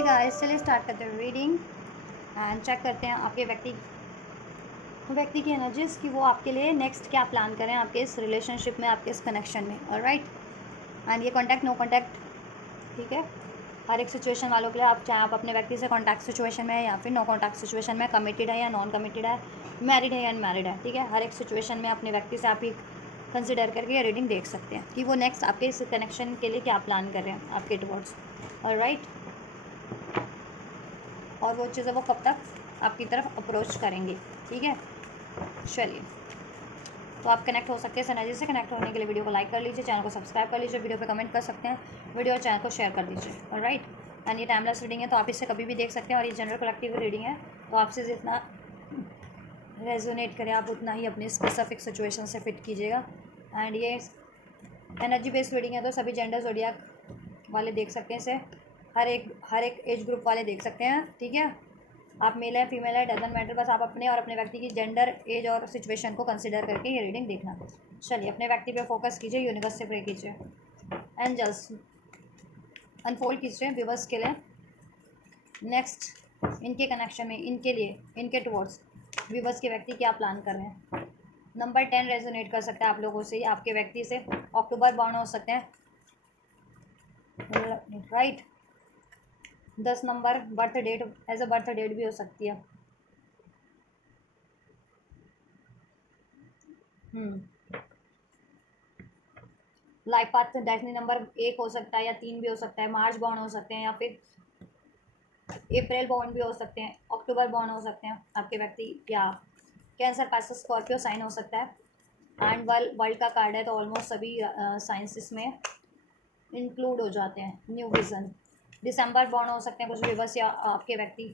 Hey guys, चलिए start करते हैं रीडिंग एंड चेक करते हैं आपके व्यक्ति की एनर्जीज कि वो आपके लिए नेक्स्ट क्या प्लान करें आपके इस रिलेशनशिप में, आपके इस कनेक्शन में। ऑलराइट, एंड ये कॉन्टैक्ट नो कॉन्टैक्ट, ठीक है, हर एक सिचुएशन वालों के लिए, आप चाहे आप अपने व्यक्ति से कॉन्टैक्ट सिचुएशन में है या फिर नो कॉन्टैक्ट सिचुएशन में, कमिटेड है या नॉन कमिटेड है, मैरिड है या अनमैरिड है, ठीक है, हर एक सिचुएशन में अपने व्यक्ति से आप ही कंसिडर करके ये रीडिंग देख सकते हैं कि वो नेक्स्ट आपके इस कनेक्शन के लिए क्या प्लान कर रहे हैं आपके टुवर्ड्स। ऑलराइट, और वो चीज़ें वो कब तक आपकी तरफ अप्रोच करेंगी, ठीक है। चलिए, तो आप कनेक्ट हो सकते हैं इस एनर्जी से। कनेक्ट होने के लिए वीडियो को लाइक कर लीजिए, चैनल को सब्सक्राइब कर लीजिए, वीडियो पे कमेंट कर सकते हैं, वीडियो और चैनल को शेयर कर दीजिए। ऑलराइट, एंड ये टाइमलेस रीडिंग है तो आप इसे कभी भी देख सकते हैं, और ये जनरल कलेक्टिव रीडिंग है तो आपसे जितना रेजोनेट करें आप उतना ही अपनी स्पेसिफिक सिचुएशन से फिट कीजिएगा। एंड ये एनर्जी बेस्ड रीडिंग है तो सभी जेंडर ज़ोडिएक वाले देख सकते हैं इसे, हर एक एज ग्रुप वाले देख सकते हैं, ठीक है। आप मेल है फीमेल है डजंट मैटर, बस आप अपने और अपने व्यक्ति की जेंडर, एज और सिचुएशन को कंसिडर करके ये रीडिंग देखना। चलिए, अपने व्यक्ति पे फोकस कीजिए, यूनिवर्स से प्रे कीजिए, एंजल्स अनफोल्ड कीजिए व्यूअर्स के लिए नेक्स्ट इनके कनेक्शन में, इनके लिए, इनके टुवर्ड्स व्यूअर्स के व्यक्ति क्या प्लान कर रहे हैं। नंबर 10 रेजोनेट कर सकता है आप लोगों से, आपके व्यक्ति से। अक्टूबर बॉर्न हो सकते हैं, right. 10 number birth date as a birth date भी हो सकती है। लाइफ पाथ डेस्टिनी नंबर 1 हो सकता है या 3 भी हो सकता है। मार्च बॉर्न हो सकते हैं या फिर अप्रैल बॉर्न भी हो सकते हैं, अक्टूबर बॉर्न हो सकते हैं आपके व्यक्ति, या कैंसर पैसा स्कॉर्पियो साइन हो सकता है। एंड वर्ल्ड का कार्ड है तो ऑलमोस्ट सभी साइंस इसमें इंक्लूड हो जाते हैं। न्यू विजन दिसंबर बॉर्न हो सकते हैं कुछ व्यूअर्स या आपके व्यक्ति,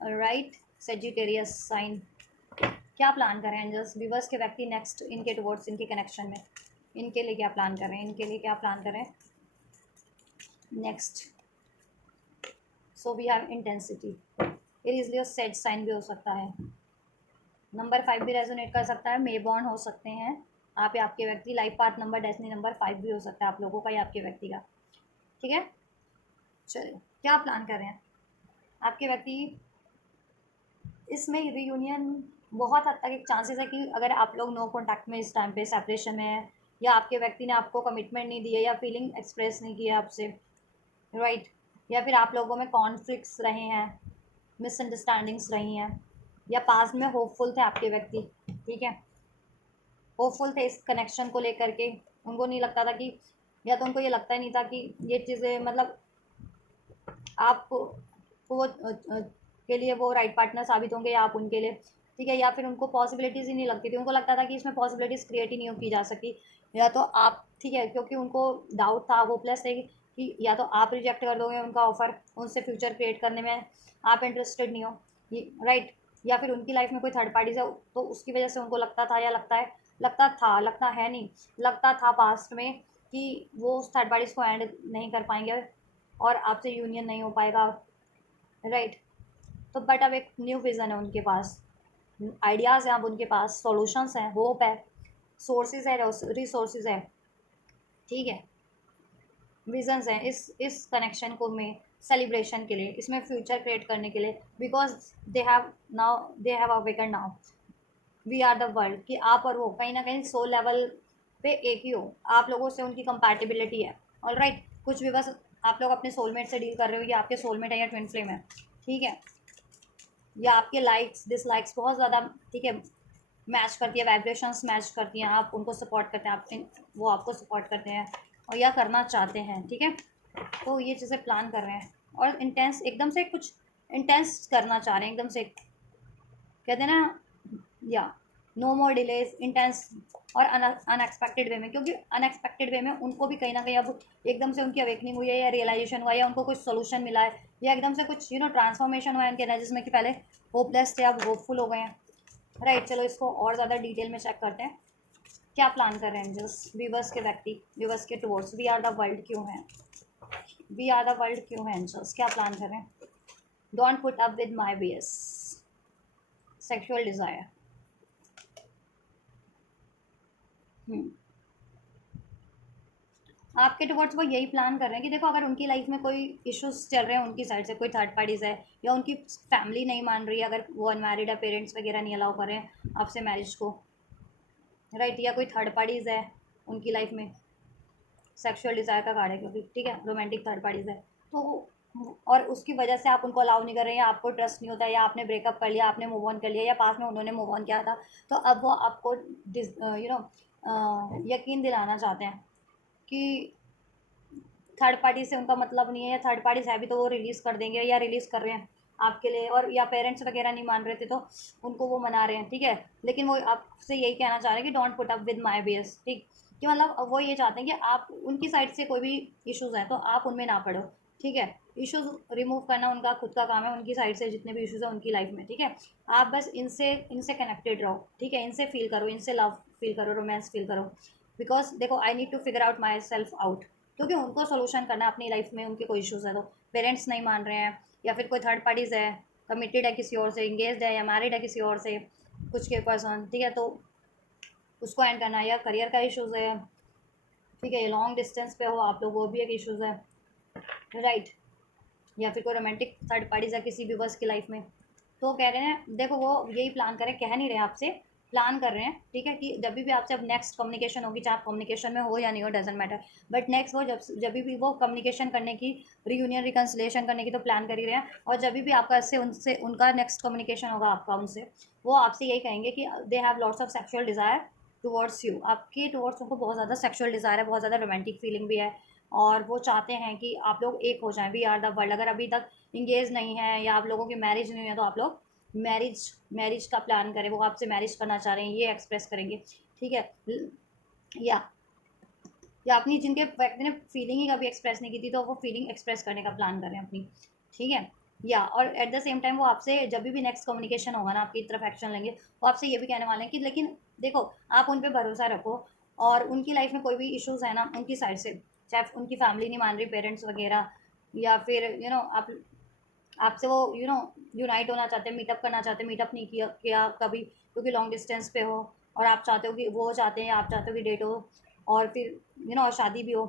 राइट। सेजिटेरियस साइन, क्या प्लान करें एंजल्स व्यूअर्स के व्यक्ति नेक्स्ट इनके टुवर्ड्स, इनके कनेक्शन में, इनके लिए क्या प्लान कर रहे हैं, इनके लिए क्या प्लान करें next. So we have intensity, it easily said sign भी हो सकता है। नंबर 5 भी रेजोनेट कर सकता है, मे बॉर्न हो सकते हैं आप या आपके व्यक्ति। Life path number destiny number 5 भी हो सकता है आप लोगों का या आपके व्यक्ति का, ठीक है। चलिए, क्या प्लान कर रहे हैं आपके व्यक्ति इसमें। रियूनियन बहुत हद तक एक चांसेस है कि अगर आप लोग नो कॉन्टैक्ट में इस टाइम पे सेपरेशन में है, या आपके व्यक्ति ने आपको कमिटमेंट नहीं दी है या फीलिंग एक्सप्रेस नहीं किया आपसे, राइट, या फिर आप लोगों में कॉन्फ्लिक्ट्स रहे हैं, मिसअंडरस्टैंडिंग्स रही हैं, या पास्ट में होपफुल थे आपके व्यक्ति, ठीक है, होपफुल थे इस कनेक्शन को लेकर के। उनको नहीं लगता था कि, या तो उनको ये लगता ही नहीं था कि ये चीज़ें मतलब आप वो के लिए वो राइट पार्टनर साबित होंगे या आप उनके लिए, ठीक है, या फिर उनको पॉसिबिलिटीज़ ही नहीं लगती थी। उनको लगता था कि इसमें पॉसिबिलिटीज़ क्रिएट ही नहीं की जा सकती, या तो आप, ठीक है, क्योंकि उनको डाउट था, होपलेस थे कि या तो आप रिजेक्ट कर दोगे उनका ऑफ़र, उनसे फ्यूचर क्रिएट करने में आप इंटरेस्टेड नहीं हो, राइट, या फिर उनकी लाइफ में कोई थर्ड पार्टीज है तो उसकी वजह से उनको लगता था, या लगता है नहीं, लगता था पास्ट में कि वो उस थर्ड पार्टीज को एंड नहीं कर पाएंगे और आपसे यूनियन नहीं हो पाएगा, राइट। तो बट अब एक न्यू विज़न है उनके पास, आइडियाज़ हैं अब उनके पास, सॉल्यूशंस हैं, होप है, सोर्सेज है, रिसोर्सेज है, ठीक है, विजन्स हैं इस कनेक्शन को में सेलिब्रेशन के लिए, इसमें फ्यूचर क्रिएट करने के लिए, because they have awaken now, we are the world, कि आप और वो कहीं ना कहीं सोल लेवल पे एक ही हो, आप लोगों से उनकी कंपैटिबिलिटी है। ऑल राइट, कुछ भी बस आप लोग अपने सोलमेट से डील कर रहे हो, या आपके सोलमेट है या ट्विन फ्लेम है, ठीक है, या आपके लाइक्स डिसलाइक्स बहुत ज़्यादा, ठीक है, मैच करती है, वाइब्रेशंस मैच करती हैं, आप उनको सपोर्ट करते हैं, आप वो आपको सपोर्ट करते हैं और या करना चाहते हैं, ठीक है। तो ये चीज़ें प्लान कर रहे हैं और इंटेंस, एकदम से कुछ इंटेंस करना चाह रहे हैं, एकदम से कहते हैं ना, या नो मोर डिलेज, इंटेंस और अनएक्सपेक्टेड वे में, क्योंकि अनएक्सपेक्टेड वे में उनको भी कहीं ना कहीं अब एकदम से उनकी अवेकनिंग हुई है, या रियलाइजेशन हुआ है, या उनको कुछ सोल्यूशन मिला है, या एकदम से कुछ ट्रांसफॉर्मेशन हुआ है उनके एनर्जीज में, कि पहले होपलेस थे अब होपफुल हो गए हैं, राइट। चलो, इसको और ज़्यादा डिटेल में चेक करते हैं क्या प्लान कर रहे हैं एंजल्स व्यूवर्स के व्यक्ति, व्यूवर्स के towards. We are the world क्यों है, वी आर द वर्ल्ड क्यों है एंजल्स, क्या प्लान कर रहे हैं। Don't put up with my BS, sexual desire, आपके टुवर्ड्स वो यही प्लान कर रहे हैं कि देखो अगर उनकी लाइफ में कोई इश्यूज चल रहे हैं उनकी साइड से, कोई थर्ड पार्टीज है या उनकी फैमिली नहीं मान रही है, अगर वो अनमैरिड है, पेरेंट्स वगैरह नहीं अलाउ कर रहे हैं आपसे मैरिज को, राइट, या कोई थर्ड पार्टीज है उनकी लाइफ में, सेक्सुअल डिज़ायर का कार्ड है क्योंकि, ठीक है, रोमांटिक थर्ड पार्टीज है, तो और उसकी वजह से आप उनको अलाउ नहीं कर रहे हैं, या आपको ट्रस्ट नहीं होता है, या आपने ब्रेकअप कर लिया, आपने मूव ऑन कर लिया, या पास में उन्होंने मूव ऑन किया था, तो अब वो आपको यकीन दिलाना चाहते हैं कि थर्ड पार्टी से उनका मतलब नहीं है, या थर्ड पार्टीज है भी तो वो रिलीज़ कर देंगे या रिलीज़ कर रहे हैं आपके लिए, और या पेरेंट्स वगैरह नहीं मान रहे थे तो उनको वो मना रहे हैं, ठीक है, लेकिन वो आपसे यही कहना चाह रहे हैं कि don't put up with my base, ठीक, कि मतलब वो ये चाहते हैं कि आप उनकी साइड से कोई भी इश्यूज़ हैं तो आप उनमें ना पड़ो, ठीक है, इश्यूज रिमूव करना उनका खुद का काम है, उनकी साइड से जितने भी इश्यूज हैं उनकी लाइफ में, ठीक है, आप बस इनसे इनसे कनेक्टेड रहो, ठीक है, इनसे फील करो, इनसे लव फील करो, रोमांस फील करो, बिकॉज देखो I need to figure out my self out, क्योंकि उनको सोल्यूशन करना अपनी लाइफ में, उनके कोई इश्यूज़ है तो पेरेंट्स नहीं मान रहे हैं, या फिर कोई थर्ड पार्टीज़ है, कमिटेड है किसी और से, इंगेज्ड है या मैरिड है किसी और से, कुछ के पर्सन, ठीक है, तो उसको एंड करना है, या करियर का इशूज़ है, ठीक है, लॉन्ग डिस्टेंस पे हो आप लोग, वो भी एक इशूज़ है, राइट, या फिर कोई रोमांटिक थर्ड पार्टीज है किसी भी बस की लाइफ में, तो कह रहे हैं देखो वो यही प्लान करें, कह नहीं रहे हैं आपसे, प्लान कर रहे हैं, ठीक है, कि जब भी आपसे अब नेक्स्ट कम्युनिकेशन होगी, चाहे आप कम्युनिकेशन में हो या नहीं हो, डजेंट मैटर, बट नेक्स्ट वो जब भी वो कम्युनिकेशन करने की, रीयूनियन रिकन्सिलेशन करने की तो प्लान कर ही रहे हैं, और जब भी आपका इससे उनसे उनका नेक्स्ट कम्युनिकेशन होगा आपका उनसे, वो आपसे यही कहेंगे कि they have lots of sexual desire towards you, आपके टुवर्ड्स उनको बहुत ज़्यादा सेक्सुअल डिज़ायर है, बहुत ज़्यादा रोमांटिक फीलिंग भी है, और वो चाहते हैं कि आप लोग एक हो जाएं, वी आर द वर्ल्ड, अगर अभी तक इंगेज नहीं है या आप लोगों की मैरिज नहीं हुई है तो आप लोग मैरिज मैरिज का प्लान करें, वो आपसे मैरिज करना चाह रहे हैं, ये एक्सप्रेस करेंगे, ठीक है, या या अपनी जिनके व्यक्ति ने फीलिंग ही कभी एक्सप्रेस नहीं की थी तो वो फीलिंग एक्सप्रेस करने का प्लान करें अपनी, ठीक है, या और एट द सेम टाइम वो आपसे जब भी नेक्स्ट कम्युनिकेशन होगा ना आपकी तरफ एक्शन लेंगे, वो आपसे ये भी कहने वाले हैं कि लेकिन देखो आप उन पर भरोसा रखो, और उनकी लाइफ में कोई भी इश्यूज़ है ना उनकी साइड से, चाहे उनकी फैमिली नहीं मान रही, पेरेंट्स वगैरह, या फिर आप आपसे वो यूनाइट होना चाहते हैं, मीटअप करना चाहते हैं, मीटअप नहीं किया कभी क्योंकि लॉन्ग डिस्टेंस पे हो, और आप चाहते हो कि वो चाहते हैं, आप चाहते हो कि डेट हो, और फिर और शादी भी हो,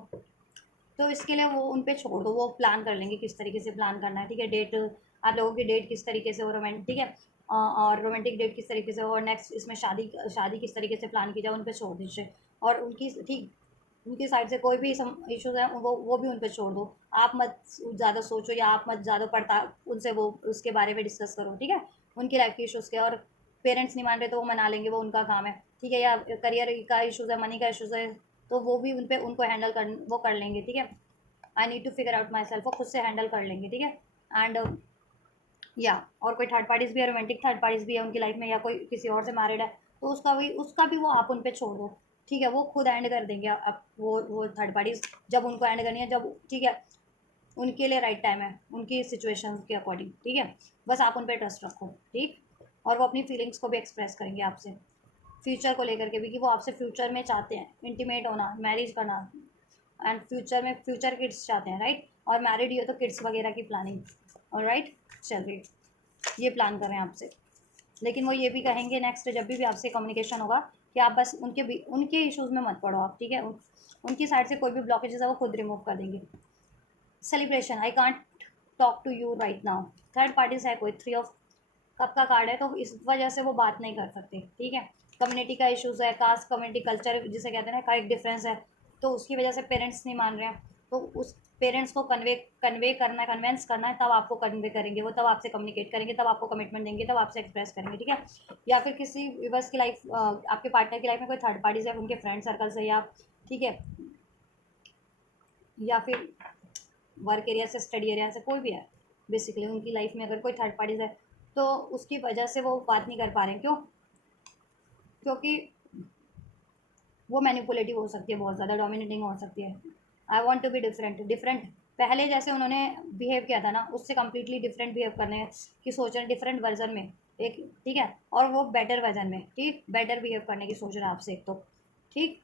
तो इसके लिए वो उन पे छोड़ दो, वो प्लान कर लेंगे किस तरीके से प्लान करना है, ठीक है, डेट, आप लोगों की डेट किस तरीके से हो, रोमांटिक, ठीक है, और रोमांटिक डेट किस तरीके से हो, और नेक्स्ट इसमें शादी शादी किस तरीके से प्लान की जाए, उन पे छोड़ दीजिए, और उनकी ठीक उनकी साइड से कोई भी इश्यूज हैं वो भी उन पे छोड़ दो, आप मत ज़्यादा सोचो, या आप मत ज़्यादा पढ़ता उनसे वो उसके बारे में डिस्कस करो, ठीक है, उनकी लाइफ के इश्यूज़ के, और पेरेंट्स नहीं मान रहे तो वो मना लेंगे, वो उनका काम है, ठीक है, या करियर का इशूज़ है, मनी का इशूज़ है, तो वो भी उन पे उनको हैंडल कर वो कर लेंगे, ठीक है, I need to figure out my self, वो खुद से हैंडल कर लेंगे, ठीक है, एंड या और कोई थर्ड पार्टीज भी है, रोमांटिक थर्ड पार्टीज भी है उनकी लाइफ में, या कोई किसी और से मैरिड है तो उसका भी वो आप उन पे छोड़ दो, ठीक है, वो खुद एंड कर देंगे, अब वो थर्ड पार्टीज जब उनको एंड करनी है, जब, ठीक है, उनके लिए राइट टाइम है, उनकी सिचुएशन के अकॉर्डिंग, ठीक है, बस आप उन पर ट्रस्ट रखो, ठीक, और वो अपनी फीलिंग्स को भी एक्सप्रेस करेंगे आपसे, फ्यूचर को लेकर के भी, कि वो आपसे फ्यूचर में चाहते हैं इंटीमेट होना, मैरिज करना, एंड फ्यूचर में फ्यूचर किड्स चाहते हैं, राइट, और मैरिड ही हो तो किड्स वगैरह की प्लानिंग, और राइट, चलिए ये प्लान कर रहे हैं आपसे, लेकिन वो ये भी कहेंगे नेक्स्ट जब भी आपसे कम्युनिकेशन होगा कि आप बस उनके इश्यूज़ में मत पड़ो आप, ठीक है, उनकी साइड से कोई भी ब्लॉकेजेस है वो खुद रिमूव कर देंगे, celebration, I can't talk to you right now, third parties है कोई, 3 ऑफ कप का कार्ड है, तो इस वजह से वो बात नहीं कर सकते, ठीक है, कम्युनिटी का इश्यूज़ है, कास्ट कम्युनिटी कल्चर जिसे कहते हैं ना का एक डिफरेंस है, तो उसकी वजह से पेरेंट्स नहीं मान रहे हैं, तो उस पेरेंट्स को कन्वे करना है, कन्वेंस करना है, तब आपको कन्वे करेंगे, वो तब आपसे कम्युनिकेट करेंगे, तब आपको कमिटमेंट देंगे, तब आपसे एक्सप्रेस करेंगे, ठीक है, या फिर किसी बस की लाइफ, आपके पार्टनर की लाइफ में कोई थर्ड पार्टीज है, उनके फ्रेंड सर्कल से, या ठीक है, या फिर वर्क एरिया से, स्टडी एरिया से, कोई भी है, बेसिकली उनकी लाइफ में अगर कोई थर्ड पार्टीज है तो उसकी वजह से वो बात नहीं कर पा रहे हैं, क्यों, क्योंकि वो मैनिपुलेटिव हो सकती है, बहुत ज़्यादा डोमिनेटिंग हो सकती है, I want to be different, different पहले जैसे उन्होंने बिहेव किया था ना उससे कम्प्लीटली डिफरेंट बिहेव करने की सोच रहे हैं, डिफरेंट वर्जन में एक, ठीक है, और वो बेटर वर्जन में, ठीक, बेटर बिहेव करने की सोच रहे हैं आपसे एक तो, ठीक,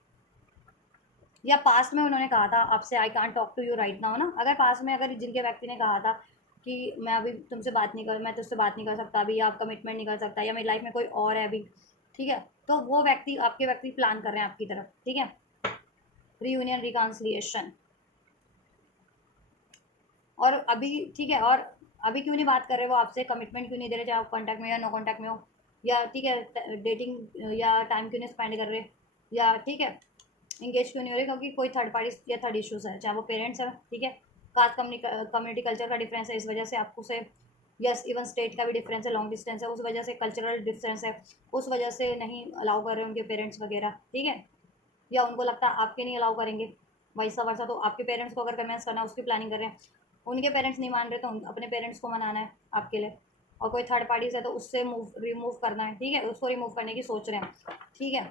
या पास्ट में उन्होंने कहा था आपसे I can't talk to you right now ना, अगर पास्ट में अगर जिनके व्यक्ति ने कहा था कि मैं तुझसे बात नहीं कर सकता अभी, या आप कमिटमेंट नहीं कर सकता, या मेरी लाइफ में कोई और है अभी, ठीक है, तो वो व्यक्ति आपके व्यक्ति प्लान कर रहे हैं आपकी तरफ, ठीक है, रीयूनियन, रिकॉन्सिलिएशन। और अभी ठीक है, और अभी क्यों नहीं बात कर रहे वो आपसे, कमिटमेंट क्यों नहीं दे रहे, चाहे आप कॉन्टैक्ट में या नो कॉन्टैक्ट में हो, या ठीक है डेटिंग या टाइम क्यों नहीं स्पेंड कर रहे, या ठीक है इंगेज क्यों नहीं हो रहे, क्योंकि कोई थर्ड पार्टी या थर्ड इश्यूज है, चाहे वो पेरेंट्स है, ठीक है, कास्ट कम्युनिटी कल्चर का डिफरेंस है, इस वजह से आपको से, यस इवन स्टेट का भी डिफरेंस है, लॉन्ग डिस्टेंस है, उस वजह से कल्चरल डिफरेंस है, उस वजह से नहीं अलाउ कर रहे उनके पेरेंट्स वगैरह, ठीक है, या उनको लगता है आपके नहीं अलाउ करेंगे, वैसा वर्षा, तो आपके पेरेंट्स को अगर कन्वेंस करना है उसकी प्लानिंग कर रहे हैं, उनके पेरेंट्स नहीं मान रहे तो अपने पेरेंट्स को मनाना है आपके लिए, और कोई थर्ड पार्टीज है तो उससे रिमूव करना है, ठीक है, उसको रिमूव करने की सोच रहे हैं, ठीक है,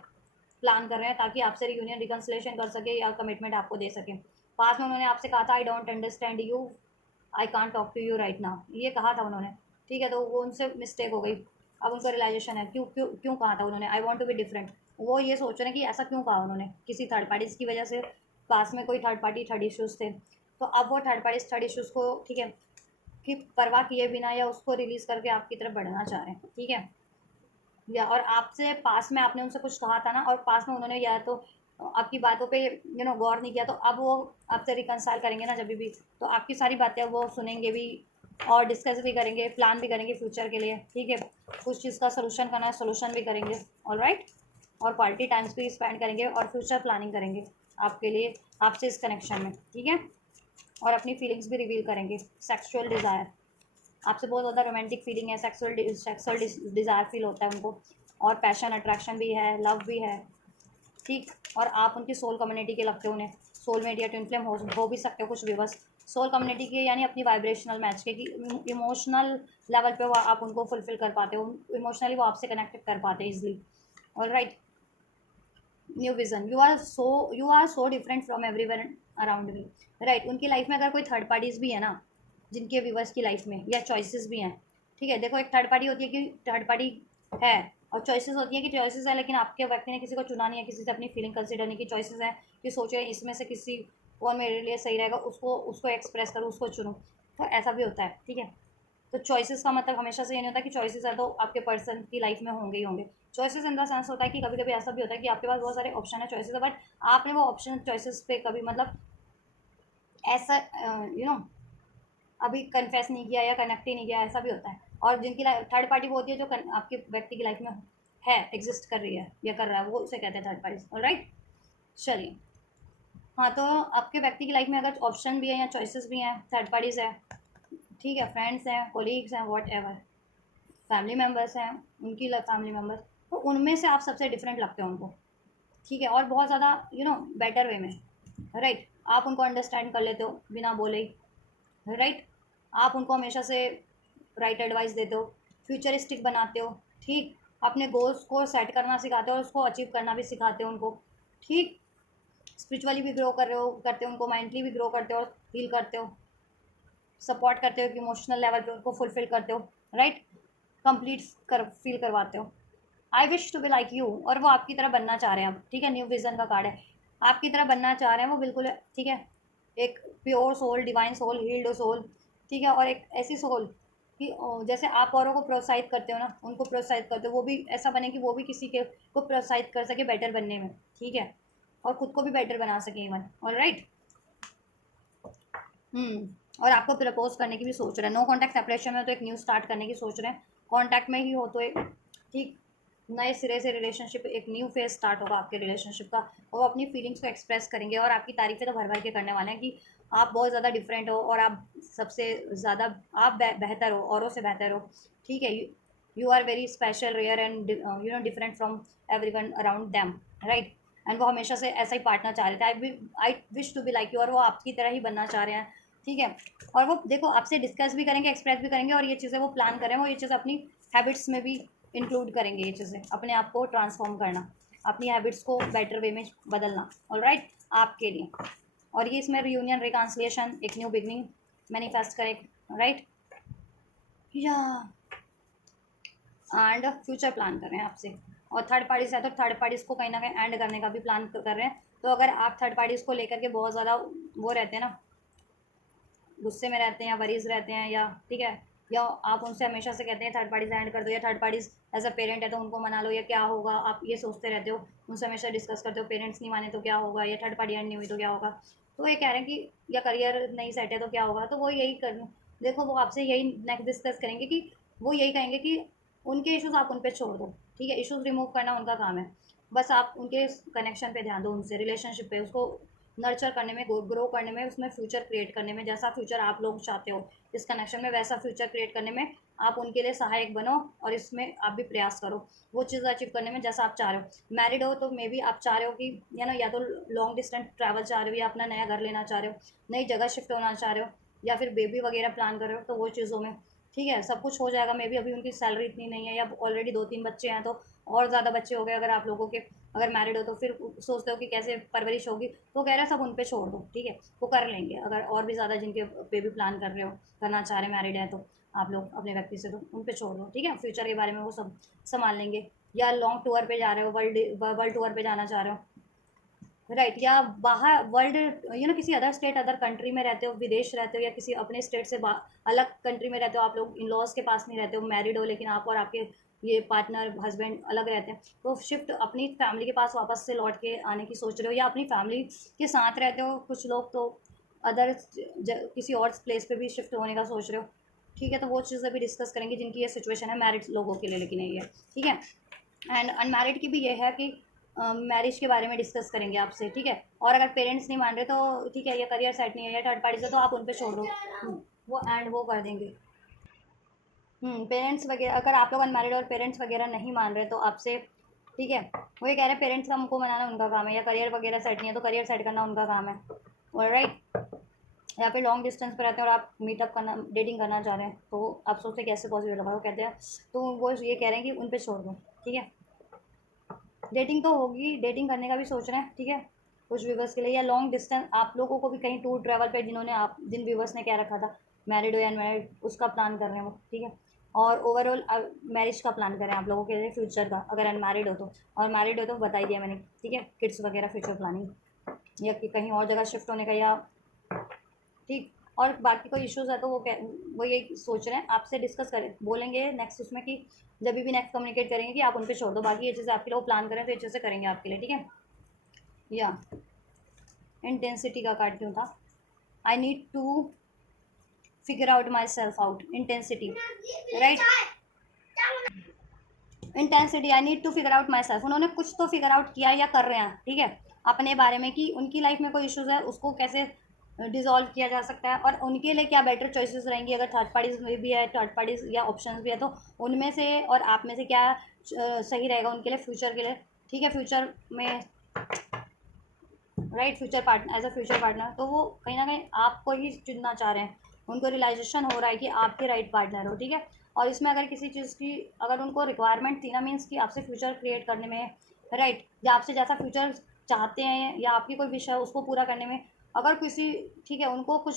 प्लान कर रहे हैं ताकि आपसे रियूनियन रिकन्सिलेशन कर सके या कमिटमेंट आपको दे सके। पास में उन्होंने आपसे कहा था I don't understand you, I can't talk to you right now, ये कहा था उन्होंने, ठीक है, तो वो उनसे मिस्टेक हो गई, अब उनको रियलाइजेशन है क्यों क्यों क्यों कहा था उन्होंने I want to be different, वो ये सोच रहे हैं कि ऐसा क्यों कहा उन्होंने, किसी थर्ड पार्टी की वजह से पास में कोई थर्ड पार्टी थर्ड इश्यूज थे, तो अब वो थर्ड पार्टी थर्ड इश्यूज को ठीक है कि परवाह किए बिना या उसको रिलीज करके आपकी तरफ बढ़ना चाह रहे हैं, ठीक है, या और आपसे पास में आपने उनसे कुछ कहा था ना, और पास में उन्होंने या तो आपकी बातों पे गौर नहीं किया, तो अब वो आपसे रिकनसाइल करेंगे ना जब भी, तो आपकी सारी बातें वो सुनेंगे भी और डिस्कस भी करेंगे, प्लान भी करेंगे फ्यूचर के लिए, ठीक है, कुछ चीज़ का सोल्यूशन करना है सोल्यूशन भी करेंगे, ऑल राइट, और क्वालिटी टाइम्स भी स्पेंड करेंगे और फ्यूचर प्लानिंग करेंगे आपके लिए, आपसे इस कनेक्शन में, ठीक है, और अपनी फीलिंग्स भी रिवील करेंगे, सेक्सुअल डिज़ायर, आपसे बहुत ज़्यादा रोमांटिक फीलिंग है, सेक्सुअल डिज़ायर फील होता है उनको, और पैशन अट्रैक्शन भी है, लव भी है, ठीक, और आप उनकी सोल कम्युनिटी के लगते हो उन्हें, सोलमेट या ट्विन फ्लेम हो भी सकते हो कुछ भी, बस सोल कम्युनिटी के यानी अपनी वाइब्रेशनल मैच के, कि इमोशनल लेवल पे वो आप उनको फुलफिल कर पाते हो, इमोशनली वो आपसे कनेक्टेड कर पाते हैं easily, all right, new vision, you are so different from everyone around me, right, उनकी लाइफ में अगर कोई थर्ड पार्टीज भी है ना, जिनके व्यूवर्स की लाइफ में या चॉइसेस भी हैं, ठीक है, देखो एक थर्ड पार्टी होती है कि थर्ड पार्टी है, और चॉइसेस होती है कि चॉइसेस है लेकिन आपके व्यक्ति ने किसी को चुना नहीं है, किसी से अपनी फीलिंग कंसिडर नहीं की, चॉइसेस है कि सोचे इसमें से किसी कौन मेरे लिए सही रहेगा, उसको उसको एक्सप्रेस करूँ, उसको चुनूँ, तो ऐसा भी होता है, ठीक है, तो चॉइसेस का मतलब हमेशा से ये नहीं होता कि चॉइसेस है तो आपके पर्सन की लाइफ में होंगे ही होंगे, चॉइसेस इन द सेंस होता है कि कभी कभी ऐसा भी होता है कि आपके पास बहुत सारे ऑप्शन है, चॉइसेस है, बट आपने वो ऑप्शन चॉइसेस पे कभी मतलब ऐसा अभी कन्फेस नहीं किया या कनेक्ट ही नहीं किया, ऐसा भी होता है, और जिनकी थर्ड पार्टी वो होती है जो आपके व्यक्ति की लाइफ में है, एग्जिस्ट कर रही है या कर रहा है, वो उसे कहते हैं थर्ड पार्टी, राइट, चलिए, हाँ, तो आपके व्यक्ति की लाइफ में अगर ऑप्शन भी है या चॉइसेस भी हैं, थर्ड पार्टीज है, ठीक है, फ्रेंड्स हैं, कोलीग्स हैं, वॉट एवर, फैमिली मेम्बर्स हैं, उनकी फैमिली मेम्बर्स, तो उनमें से आप सबसे डिफरेंट लगते हो उनको, ठीक है, और बहुत ज़्यादा बेटर वे में, राइट, आप उनको अंडरस्टैंड कर लेते हो बिना बोले ही, राइट, आप उनको हमेशा से राइट एडवाइस देते हो, फ्यूचरिस्टिक बनाते हो, ठीक, अपने गोल्स को सेट करना सिखाते हो और उसको अचीव करना भी सिखाते हो उनको, ठीक, स्पिरिचुअली भी ग्रो कर रहे हो करते हो उनको, माइंडली भी ग्रो करते हो और हील करते हो, सपोर्ट करते हो कि इमोशनल लेवल पे उनको फुलफिल करते हो, राइट, कंप्लीट कर फील करवाते हो, I wish to be like you, और वो आपकी तरह बनना चाह रहे हैं अब, ठीक है, न्यू विजन का कार्ड है, आपकी तरह बनना चाह रहे हैं वो बिल्कुल, ठीक है, एक pure soul, divine soul, healed soul, ठीक है, और एक ऐसी सोल कि जैसे आप औरों को प्रोत्साहित करते हो ना, उनको प्रोत्साहित करते हो, वो भी ऐसा बने कि वो भी किसी के को प्रोत्साहित कर सके बेटर बनने में, ठीक है, और खुद को भी बेटर बना सके इवन, ऑल राइट, और आपको प्रपोज करने की भी सोच रहे हैं, नो कॉन्टैक्ट सेपरेशन में तो एक न्यू स्टार्ट करने की सोच रहे हैं, कॉन्टैक्ट में ही हो तो एक ठीक नए सिरे से रिलेशनशिप, एक न्यू फेज स्टार्ट होगा आपके रिलेशनशिप का, और वो अपनी फीलिंग्स को एक्सप्रेस करेंगे, और आपकी तारीफें तो भर भर के करने वाले हैं कि आप बहुत ज़्यादा डिफरेंट हो, और आप सबसे ज़्यादा आप बेहतर हो, औरों से बेहतर हो, ठीक है, you are very special, rare and different from every one around them, right, and वो हमेशा से ऐसा ही पार्टनर चाह रहे थे, I wish to be like you, और वो आपकी तरह ही बनना चाह रहे हैं, ठीक है, और वो देखो आपसे डिस्कस भी करेंगे, एक्सप्रेस भी करेंगे, और ये चीज़ें वो प्लान करें, वो ये चीज़ अपनी हैबिट्स में भी इंक्लूड करेंगे, ये चीज़ें अपने आप को ट्रांसफॉर्म करना, अपनी हैबिट्स को बेटर वे में बदलना, ऑल राइट, आपके लिए, और ये इसमें रियूनियन, रिकॉन्सिलिएशन, एक न्यू बिगनिंग मैनिफेस्ट करें, राइट, या एंड फ्यूचर प्लान कर रहे हैं आपसे, और थर्ड पार्टी से है तो थर्ड पार्टीज को कहीं ना कहीं एंड करने का भी प्लान कर रहे हैं, तो अगर आप थर्ड पार्टीज को लेकर के बहुत ज़्यादा वो रहते हैं ना, गुस्से में रहते हैं या वरीज रहते हैं, या ठीक है या आप उनसे हमेशा से कहते हैं थर्ड पार्टीज एंड कर दो, या third parties as a parent है तो उनको मना लो, या क्या होगा आप ये सोचते रहते हो, उनसे हमेशा डिस्कस करते हो पेरेंट्स नहीं माने तो क्या होगा, या थर्ड पार्टी एंड नहीं हुई तो क्या होगा। तो ये कह रहे हैं कि या करियर नहीं सेट है तो क्या होगा। तो वो यही कर, देखो वो आपसे यही नेक्स्ट डिस्कस करेंगे कि वो यही कहेंगे कि उनके इश्यूज आप उन पर छोड़ दो, ठीक है, इश्यूज रिमूव करना उनका काम है। बस आप उनके कनेक्शन पे ध्यान दो, उनसे रिलेशनशिप पे, उसको नर्चर करने में, ग्रो करने में, उसमें फ्यूचर क्रिएट करने में, जैसा फ्यूचर आप लोग चाहते हो इस कनेक्शन में वैसा फ्यूचर क्रिएट करने में आप उनके लिए सहायक बनो, और इसमें आप भी प्रयास करो वो चीज़ अचीव करने में जैसा आप चाह रहे हो। मैरिड हो तो मे बी आप चाह रहे हो कि या तो लॉन्ग डिस्टेंस ट्रैवल चाह रहे हो, या अपना नया घर लेना चाह रहे हो, नई जगह शिफ्ट होना चाह रहे हो, या फिर बेबी वगैरह प्लान कर रहे हो, तो वो चीज़ों में ठीक है सब कुछ हो जाएगा। मे बी अभी उनकी सैलरी इतनी नहीं है, या ऑलरेडी 2-3 बच्चे हैं तो और ज़्यादा बच्चे हो गए अगर आप लोगों के, अगर मैरिड हो तो फिर सोचते हो कि कैसे परवरिश होगी, तो कह रहे हैं सब उन पे छोड़ दो, ठीक है, वो कर लेंगे। अगर और भी ज़्यादा जिनके बेबी प्लान कर रहे हो, करना चाह रहे मैरिड है तो आप लोग अपने व्यक्ति से, तो उन पे छोड़ दो, ठीक है, फ्यूचर के बारे में वो सब संभाल लेंगे। या लॉन्ग टूर पे जा रहे हो, वर्ल्ड टूर पे जाना चाह रहे हो, राइट, या बाहर वर्ल्ड किसी अदर स्टेट अदर कंट्री में रहते हो, विदेश रहते हो, या किसी अपने स्टेट से अलग कंट्री में रहते हो, आप लोग इन लॉज के पास नहीं रहते हो, मैरिड हो लेकिन आप और आपके ये पार्टनर हस्बैंड अलग रहते हैं, तो शिफ्ट अपनी फैमिली के पास वापस से लौट के आने की सोच रहे हो, या अपनी फैमिली के साथ रहते हो कुछ लोग तो अदर किसी और प्लेस पे भी शिफ्ट होने का सोच रहे हो, ठीक है, तो वो चीज़ें भी डिस्कस करेंगे जिनकी ये सिचुएशन है मैरिड लोगों के लिए, लेकिन नहीं है, ठीक है। एंड अनमैरिड की भी ये है कि मैरिज के बारे में डिस्कस करेंगे आपसे, ठीक है, और अगर पेरेंट्स नहीं मान रहे तो ठीक है, या करियर सेट नहीं है, या थर्ड पार्टी से, तो आप उन पे छोड़ दो। वो एंड वो कर देंगे। पेरेंट्स वगैरह अगर आप लोग अनमैरिड और पेरेंट्स वगैरह नहीं मान रहे तो आपसे, ठीक है, वो ये कह रहे हैं पेरेंट्स का हमको मनाना उनका काम है, या करियर वगैरह सेट नहीं है तो करियर सेट करना उनका काम है, और राइट, या फिर लॉन्ग डिस्टेंस पर रहते हैं और आप मीटअप करना, डेटिंग करना चाह रहे हैं, तो आप सोचते हैं कैसे पॉसिबल होगा, वो कहते हैं, तो वो ये कह रहे हैं कि उन पे छोड़ दो, ठीक है। डेटिंग तो होगी, डेटिंग करने का भी सोच रहे हैं, ठीक है, कुछ व्यूवर्स के लिए, या लॉन्ग डिस्टेंस आप लोगों को भी कहीं टूर ट्रैवल पे, जिन्होंने आप जिन व्यूवर्स ने क्या रखा था मैरिड हो या अनमैरिड, उसका प्लान कर रहे हैं वो, ठीक है, और ओवरऑल मैरिज का प्लान करें आप लोगों के लिए फ्यूचर का, अगर अनमैरिड हो तो, और मैरिड हो तो बता ही दिया मैंने, ठीक है, किड्स वगैरह फ्यूचर प्लानिंग, या कि कहीं और जगह शिफ्ट होने का, या ठीक, और बाकी कोई इश्यूज़ है तो वो यही सोच रहे हैं आपसे डिस्कस करें, बोलेंगे नेक्स्ट उसमें कि जब भी नेक्स्ट कम्युनिकेट करेंगे कि आप उन पे छोड़ दो, बाकी ये चीज़ें आपके लिए वो प्लान करें तो ये चीज़ें करेंगे आपके लिए, ठीक है। या इंटेंसिटी का कार्ड क्यों था, I need to figure out my self out, intensity, right, intensity, I need to figure out my self, उन्होंने कुछ तो फिगर आउट किया या कर रहे हैं, ठीक है, अपने बारे में कि उनकी लाइफ में कोई इश्यूज़ है उसको कैसे डिजॉल्व किया जा सकता है, और उनके लिए क्या बेटर चॉइसेस रहेंगी, अगर थर्ड पार्टीज में भी है, थर्ड पार्टीज या ऑप्शंस भी है, तो उनमें से और आप में से क्या सही रहेगा उनके लिए फ्यूचर के लिए, ठीक है, फ्यूचर में, right, future partner, as a future partner, तो वो कहीं ना कहीं आपको ही चुनना चाह रहे हैं, उनको रियलाइजेशन हो रहा है कि आपके राइट पार्टनर हो, ठीक है। और इसमें अगर किसी चीज़ की अगर उनको रिक्वायरमेंट थी ना, मीन्स कि आपसे फ्यूचर क्रिएट करने में, राइट, या आपसे जैसा फ्यूचर चाहते हैं या आपकी कोई विश है उसको पूरा करने में, अगर किसी, ठीक है, उनको कुछ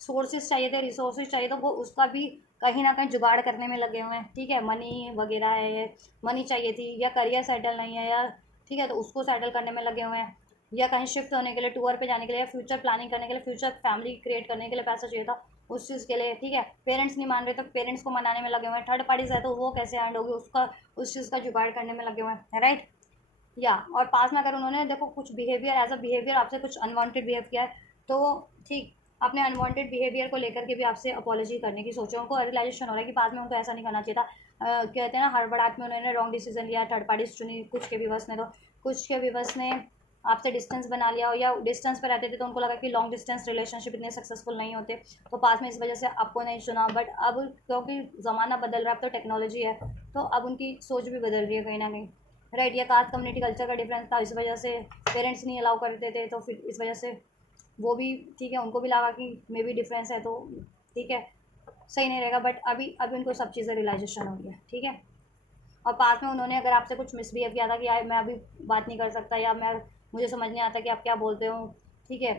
सोर्सेज चाहिए थे, रिसोर्सेज चाहिए, तो वो उसका भी कहीं ना कहीं जुगाड़ करने में लगे हुए हैं, ठीक है, मनी वगैरह है, मनी चाहिए थी, या करियर सेटल नहीं है, या ठीक है, तो उसको सेटल करने में लगे हुए हैं, या कहीं शिफ्ट होने के लिए, टूर पे जाने के लिए, या फ्यूचर प्लानिंग करने के लिए, फ्यूचर फैमिली क्रिएट करने के लिए पैसा चाहिए था उस चीज़ के लिए, ठीक है, पेरेंट्स नहीं मान रहे तो पेरेंट्स को मनाने में लगे हुए हैं, थर्ड पार्टीज है तो वो कैसे एंड होगी उसका, उस चीज़ का जुगाड़ करने में लगे हुए हैं, राइट, या और पास में अगर उन्होंने देखो कुछ बिहेवियर, एज अ बिहेवियर आपसे कुछ अनवांटेड बिहेव किया है, तो ठीक, अपने अनवांटेड बिहेवियर को लेकर के भी आपसे अपॉलॉजी करने की सोचो, उनको रियलाइजेशन हो रहा है कि बाद में उनको ऐसा नहीं करना चाहिए था, कहते हैं ना हड़बड़ाहट में उन्होंने रॉन्ग डिसीजन लिया, थर्ड पार्टीज चुनी कुछ के व्यूवर्स ने, तो कुछ के व्यूवर्स ने आपसे डिस्टेंस बना लिया हो, या डिस्टेंस पर रहते थे तो उनको लगा कि लॉन्ग डिस्टेंस रिलेशनशिप इतने सक्सेसफुल नहीं होते, तो पास में इस वजह से आपको नहीं चुना, बट अब क्योंकि ज़माना बदल रहा है, अब तो टेक्नोलॉजी है, तो अब उनकी सोच भी बदल रही है कहीं ना कहीं, राइट, या कास्ट कम्युनिटी कल्चर का डिफरेंस था, इस वजह से पेरेंट्स नहीं अलाउ करते थे, तो फिर इस वजह से वो भी, ठीक है, उनको भी लगा कि मे बी डिफरेंस है तो ठीक है सही नहीं रहेगा, बट अभी अभी उनको सब चीज़ें रियलाइजेशन हो गई है, ठीक है। और पास में उन्होंने अगर आपसे कुछ मिसबिहेव किया था कि यार मैं अभी बात नहीं कर सकता, या मैं मुझे समझ नहीं आता कि आप क्या बोलते हो, ठीक है,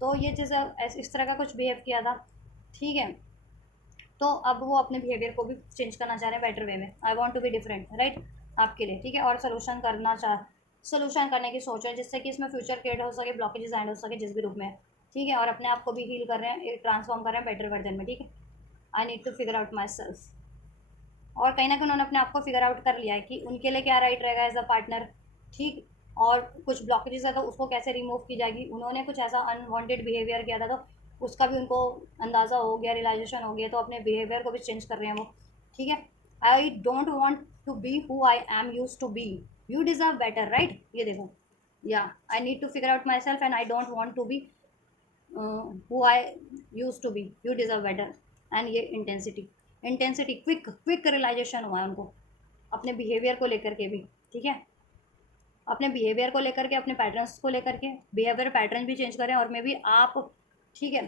तो ये चीज़ इस तरह का कुछ बिहेव किया था, ठीक है, तो अब वो अपने बिहेवियर को भी चेंज करना चाह रहे हैं बेटर वे में, I want to be different, right, आपके लिए, ठीक है, और सोल्यूशन करने की सोच है जिससे कि इसमें फ्यूचर क्रिएट हो सके, ब्लॉकेजेस एंड हो सके जिस भी रूप में, ठीक है, और अपने आप को भी हील कर रहे हैं, ट्रांसफॉर्म कर रहे हैं बेटर वर्जन में, ठीक है। I need to figure out my self. और कहीं ना कहीं उन्होंने अपने आप को फिगर आउट कर लिया है कि उनके लिए क्या राइट रहेगा एज अ पार्टनर, ठीक। और कुछ ब्लॉकेजेस है तो उसको कैसे रिमूव की जाएगी। उन्होंने कुछ ऐसा अनवांटेड बिहेवियर किया था तो उसका भी उनको अंदाज़ा हो गया, रियलाइजेशन हो गया, तो अपने बिहेवियर को भी चेंज कर रहे हैं वो, ठीक है। I don't want to be who I am used to be, you deserve better, right. ये देखो, या I need to figure out my self and I don't want to be who I used to be, you deserve better. And ये intensity, intensity quick quick realization हुआ है उनको अपने behaviour को लेकर के भी, ठीक है। अपने बिहेवियर को लेकर के, अपने पैटर्न्स को लेकर के, बिहेवियर पैटर्न भी चेंज करें और मे भी आप, ठीक है,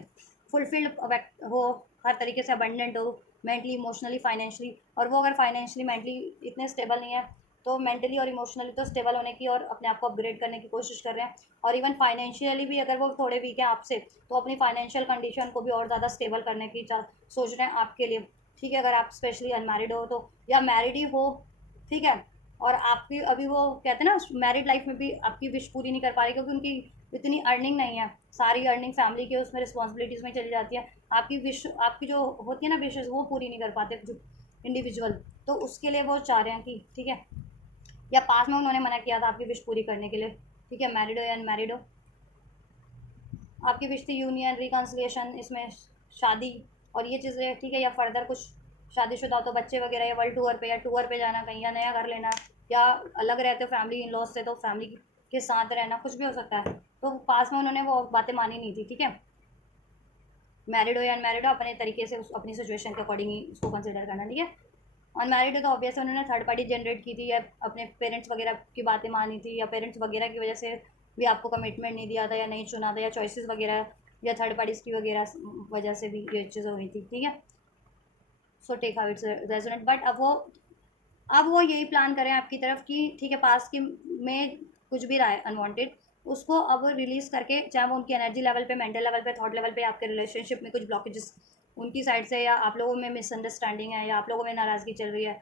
फुलफिल्ड हो, हर तरीके से अबंडेंट हो, मेंटली, इमोशनली, फाइनेंशियली। और वो अगर फाइनेंशियली, मेंटली इतने स्टेबल नहीं है तो मेंटली और इमोशनली तो स्टेबल होने की और अपने आप को अपग्रेड करने की कोशिश कर रहे हैं। और इवन फाइनेंशियली भी अगर वो थोड़े वीक हैं आपसे तो अपनी फाइनेंशियल कंडीशन को भी और ज़्यादा स्टेबल करने की सोच रहे हैं आपके लिए, ठीक है। अगर आप स्पेशली अनमैरिड हो तो, या मैरिड ही हो, ठीक है, और आपकी अभी वो कहते हैं ना मैरिड लाइफ में भी आपकी विश पूरी नहीं कर पा रही क्योंकि उनकी इतनी अर्निंग नहीं है, सारी अर्निंग फैमिली के उसमें रिस्पॉन्सिबिलिटीज़ में चली जाती है। आपकी विश, आपकी जो होती है ना विशेज़, वो पूरी नहीं कर पाते जो इंडिविजुअल। तो उसके लिए वो चाह रहे हैं कि, ठीक है, या पास में उन्होंने मना किया था आपकी विश पूरी करने के लिए, ठीक है, मैरिड हो या अनमैरिड हो। आपकी विश थी यूनियन, रिकन्सिलिएशन, इसमें शादी और ये चीज़ें, ठीक है, या फर्दर कुछ शादीशुदा हो तो बच्चे वगैरह, या वर्ल्ड टूर पे, या टूर पे जाना कहीं, या नया घर लेना, या अलग रहते हो फैमिली इन लॉज से तो फैमिली के साथ रहना, कुछ भी हो सकता है। तो पास में उन्होंने वो बातें मानी नहीं थी, ठीक है। मैरिड हो या अनमैरिड हो, अपने तरीके से अपनी सिचुएशन के अकॉर्डिंग ही उसको कंसिडर करना, ठीक है। अनमैरिड है तो ऑब्वियसली उन्होंने थर्ड पार्टी जनरेट की थी, या अपने पेरेंट्स वगैरह की बातें मानी थी, या पेरेंट्स वगैरह की वजह से भी आपको कमिटमेंट नहीं दिया था या नहीं चुना था, या चॉइसेस वगैरह, या थर्ड पार्टीज की वगैरह वजह से भी ये चीज़ें हुई थी, ठीक है। So take how it's resonate, but अब वो यही प्लान करें आपकी तरफ कि, ठीक है, पास की में कुछ भी रहा है अनवांटेड, उसको अब रिलीज़ करके, चाहे वो उनकी एनर्जी लेवल पे, मेंटल लेवल पे, थॉट लेवल पे, आपके रिलेशनशिप में कुछ ब्लॉकेजेस उनकी साइड से, या आप लोगों में मिसअंडरस्टैंडिंग है, या आप लोगों में नाराज़गी चल रही है,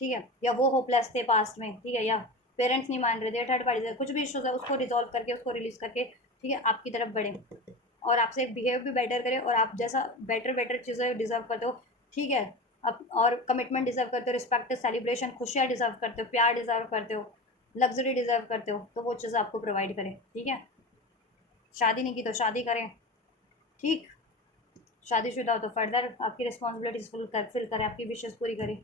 ठीक है, या वो होपलेस थे पास्ट में, ठीक है, या पेरेंट्स नहीं मान रहे थे, थर्ड पार्टी से कुछ भी इश्यूज है, उसको रिजॉल्व करके, उसको रिलीज़ करके, ठीक है, आपकी तरफ बढ़ें और आपसे बिहेव भी बेटर करें और आप जैसा बेटर बेटर चीज़ें डिजर्व करते हो, ठीक है। अब और कमिटमेंट डिजर्व करते हो, रिस्पेक्ट, सेलिब्रेशन, खुशियाँ डिजर्व करते हो, प्यार डिजर्व करते हो, लग्जरी डिजर्व करते हो, तो वो चीज़ आपको प्रोवाइड करें, ठीक है। शादी नहीं की तो शादी करें, ठीक। शादीशुदा हो तो फर्दर आपकी रिस्पॉन्सिबिलिटीज फिल करें, आपकी विशेज़ पूरी करें,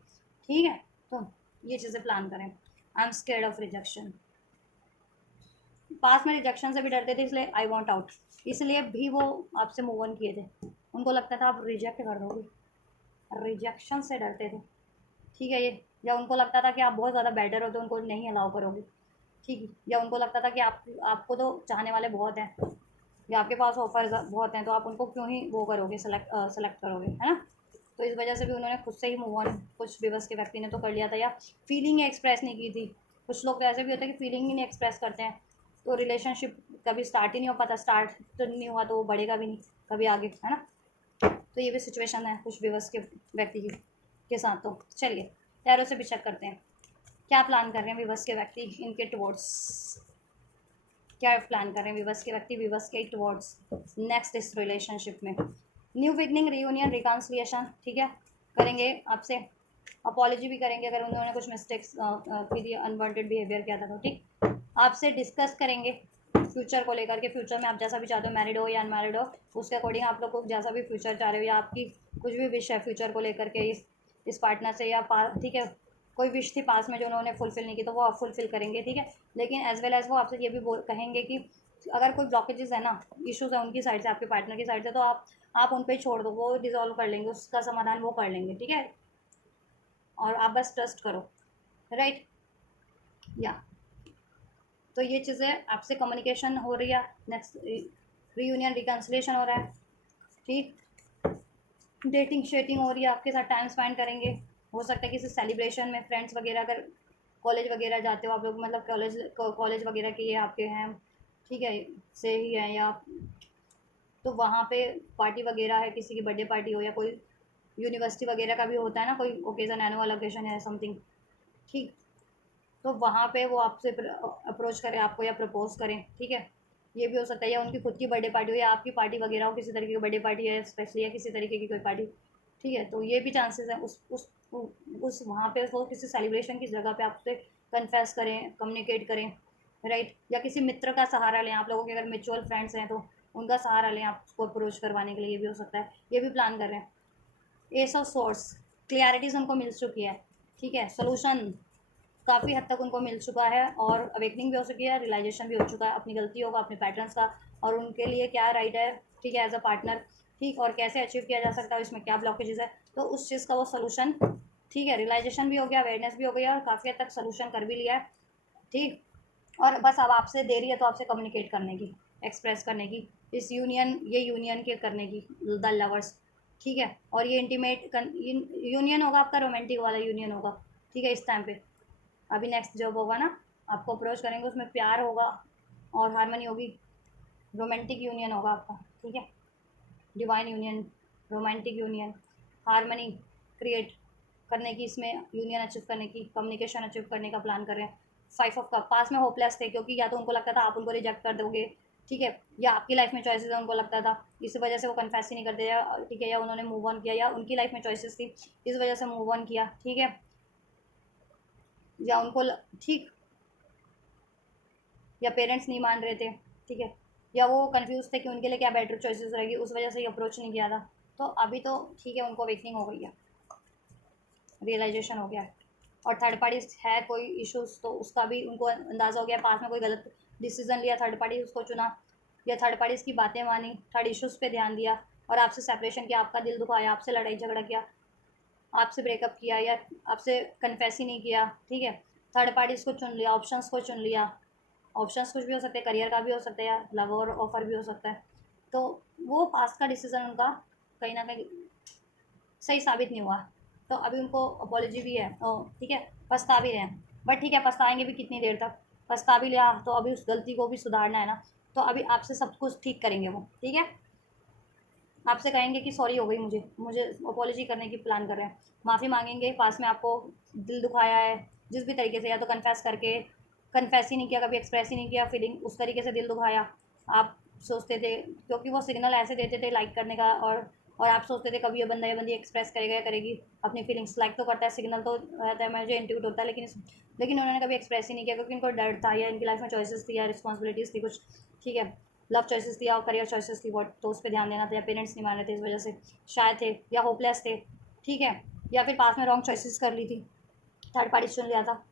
ठीक है। तो ये चीज़ें प्लान करें। I am scared of rejection, पास में रिजेक्शन से भी डरते थे इसलिए आई वॉन्ट आउट, इसलिए भी वो आपसे मूव ऑन किए थे। उनको लगता था आप रिजेक्ट कर दोगे, रिजेक्शन से डरते थे, ठीक है। ये, या उनको लगता था कि आप बहुत ज़्यादा बेटर हो तो उनको नहीं अलाउ करोगे, ठीक है। या उनको लगता था कि आपको तो चाहने वाले बहुत हैं, या आपके पास ऑफर बहुत हैं तो आप उनको क्यों ही वो करोगे, सेलेक्ट करोगे, है ना। तो इस वजह से भी उन्होंने खुद से ही मूव ऑन, कुछ विवश के व्यक्ति ने तो कर लिया था, या फीलिंग एक्सप्रेस नहीं की थी। कुछ लोग तो ऐसे भी होते हैं कि फीलिंग ही नहीं एक्सप्रेस करते हैं, तो रिलेशनशिप कभी स्टार्ट ही नहीं हो पाता, स्टार्ट तो नहीं हुआ तो वो बढ़ेगा भी नहीं कभी आगे, है ना। तो ये भी सिचुएशन है कुछ विवश के व्यक्ति के साथ। तो चलिए टैरो से भी चेक करते हैं क्या प्लान कर रहे हैं विवश के व्यक्ति इनके टुवर्ड्स, क्या प्लान कर रहे हैं विवश के व्यक्ति विवश के टुवर्ड्स नेक्स्ट इस रिलेशनशिप में। न्यू बिगनिंग, रीयूनियन, रिकॉन्सिलिएशन, ठीक है, करेंगे आपसे, अपॉलॉजी भी करेंगे अगर उन्होंने कुछ मिस्टेक्स की थी, अनवांटेड बिहेवियर किया था तो, ठीक। आपसे डिस्कस करेंगे फ्यूचर को लेकर के, फ्यूचर में आप जैसा भी चाहते हो, मैरिड हो या अनमैरिड हो, उसके अकॉर्डिंग आप लोग को जैसा भी फ्यूचर चाह रहे हो, या आपकी कुछ भी विश है फ्यूचर को लेकर के इस पार्टनर से, या ठीक है, कोई विश थी पास में जो उन्होंने फुलफिल नहीं की तो वो आप फुलफिल करेंगे, ठीक है। लेकिन एज वेल एज वो आपसे ये भी कहेंगे कि अगर कोई ब्लॉकेजेस है ना, इश्यूज है उनकी साइड से, आपके पार्टनर की साइड से, तो आप उन पर ही छोड़ दो, वो डिजॉल्व कर लेंगे, उसका समाधान वो कर लेंगे, ठीक है। और आप बस ट्रस्ट करो, राइट, या तो ये चीज़ें आपसे कम्युनिकेशन हो रही है, नेक्स्ट रीयूनियन, रिकन्सिलेशन हो रहा है, ठीक। डेटिंग शेटिंग हो रही है, आपके साथ टाइम स्पेंड करेंगे, हो सकता है किसी सेलिब्रेशन में, फ्रेंड्स वगैरह, अगर कॉलेज वगैरह जाते हो आप लोग, मतलब कॉलेज वगैरह के ये आपके हैं, ठीक है, से ही हैं, या तो वहाँ पे पार्टी वगैरह है, किसी की बर्थडे पार्टी हो, या कोई यूनिवर्सिटी वगैरह का भी होता है ना कोई ओकेज़न, एनुअल ओकेजन है समथिंग, ठीक। तो वहाँ पे वो आपसे अप्रोच करें आपको, या प्रपोज करें, ठीक है। ये भी हो सकता है, या उनकी खुद की बर्थडे पार्टी हो, या आपकी पार्टी वगैरह हो, किसी तरीके की बर्थडे पार्टी है स्पेशली, या किसी तरीके की कोई पार्टी, ठीक है, तो ये भी चांसेस है उस वहाँ पे वो किसी सेलिब्रेशन की जगह पे आपसे कन्फेस करें, कम्युनिकेट करें, राइट। या किसी मित्र का सहारा लें, आप लोगों के अगर म्यूचुअल फ्रेंड्स हैं तो उनका सहारा लें आपको अप्रोच करवाने के लिए, ये भी हो सकता है, ये भी प्लान कर रहे हैं। एस ऑफ सोर्स, क्लियरिटीज उनको मिल चुकी है, ठीक है, सोल्यूशन काफ़ी हद तक उनको मिल चुका है, और अवेकनिंग भी हो चुकी है, रियलाइजेशन भी हो चुका है अपनी गलतियों का, अपने पैटर्न्स का, और उनके लिए क्या राइट है, ठीक है, एज अ पार्टनर, ठीक, और कैसे अचीव किया जा सकता है, इसमें क्या ब्लॉकेजेस है, तो उस चीज़ का वो सोल्यूशन, ठीक है, रियलाइजेशन भी हो गया, अवेयरनेस भी हो गया, और काफ़ी हद तक सोल्यूशन कर भी लिया है, ठीक। और बस अब आपसे दे रही है तो आपसे कम्युनिकेट करने की, एक्सप्रेस करने की, इस यूनियन, ये यूनियन के करने की, द लवर्स, ठीक है, और ये इंटीमेट यूनियन होगा आपका, रोमांटिक वाला यूनियन होगा, ठीक है, इस टाइम पे। अभी नेक्स्ट जब होगा ना, आपको अप्रोच करेंगे, उसमें प्यार होगा और हारमोनी होगी, रोमांटिक यूनियन होगा आपका, ठीक है, divine union, romantic union, harmony create करने की, इसमें यूनियन अचीव करने की, कम्युनिकेशन अचीव करने का प्लान कर रहे हैं। 5 ऑफ कप, पास में होपलेस थे, क्योंकि या तो उनको लगता था आप उनको रिजेक्ट कर दोगे, ठीक है, या आपकी लाइफ में चॉइसेस है, उनको लगता था, इस वजह से वो कन्फेस ही नहीं करते, या ठीक है, या उन्होंने मूव ऑन किया, या उनकी लाइफ में चॉइसेस थी, इस वजह से मूव ऑन किया, ठीक है, या उनको ठीक, या पेरेंट्स नहीं मान रहे थे, ठीक है, या वो कंफ्यूज थे कि उनके लिए क्या बेटर चॉइसेस रहेगी, उस वजह से ये अप्रोच नहीं किया था। तो अभी तो ठीक है, उनको अवेकनिंग हो गई है, रियलाइजेशन हो गया है, और थर्ड पार्टी है कोई इश्यूज तो उसका भी उनको अंदाज़ा हो गया, पास में कोई गलत डिसीजन लिया, थर्ड पार्टी उसको चुना, या थर्ड पार्टी की बातें मानी, थर्ड इश्यूज़ पे ध्यान दिया, और आपसे सेपरेशन किया, आपका दिल दुखाया, आपसे लड़ाई झगड़ा किया, आपसे ब्रेकअप किया, या आपसे कन्फेस ही नहीं किया, ठीक है, थर्ड पार्टीज को चुन लिया, ऑप्शंस को चुन लिया, ऑप्शंस कुछ भी हो सकते हैं, करियर का भी हो सकता है, या लव और ऑफर भी हो सकता है, तो वो पास्ट का डिसीजन उनका कहीं ना कहीं सही साबित नहीं हुआ, तो अभी उनको अपॉलोजी भी है, ठीक है, पछता भी रहे हैं, बट ठीक है, पछताएंगे भी कितनी देर तक, पछता भी लिया तो अभी उस गलती को भी सुधारना है ना, तो अभी आपसे सब कुछ ठीक करेंगे वो, ठीक है, आपसे कहेंगे कि सॉरी हो गई, मुझे मुझे अपॉलोजी करने की प्लान कर रहे हैं, माफ़ी मांगेंगे, पास में आपको दिल दुखाया है जिस भी तरीके से, या तो कन्फेस करके, कन्फेस ही नहीं किया, कभी एक्सप्रेस ही नहीं किया फीलिंग, उस तरीके से दिल दुखाया, आप सोचते थे, क्योंकि वो सिग्नल ऐसे देते थे लाइक करने का, और आप सोचते थे कभी ये बंदा, ये बंदी एक्सप्रेस करेगा या करेगी अपनी फीलिंग्स, लाइक तो करता है, सिग्नल तो रहता है, मुझे इंट्यूट होता है, लेकिन उन्होंने कभी एक्सप्रेस ही नहीं किया, क्योंकि उनको डर था, या इनकी लाइफ में चॉइसेस थी, या रिस्पॉन्सिबिलिटीज़ थी कुछ, ठीक है, लव चॉइसेस थी, या करियर चॉइसेस थी, वो तो उस पर ध्यान देना था, या पेरेंट्स नहीं मान रहे थे इस वजह से शायद थे, या होपलेस थे, ठीक है, या फिर पास में रॉन्ग चॉइसेस कर ली थी, थर्ड पार्टी चुन लिया था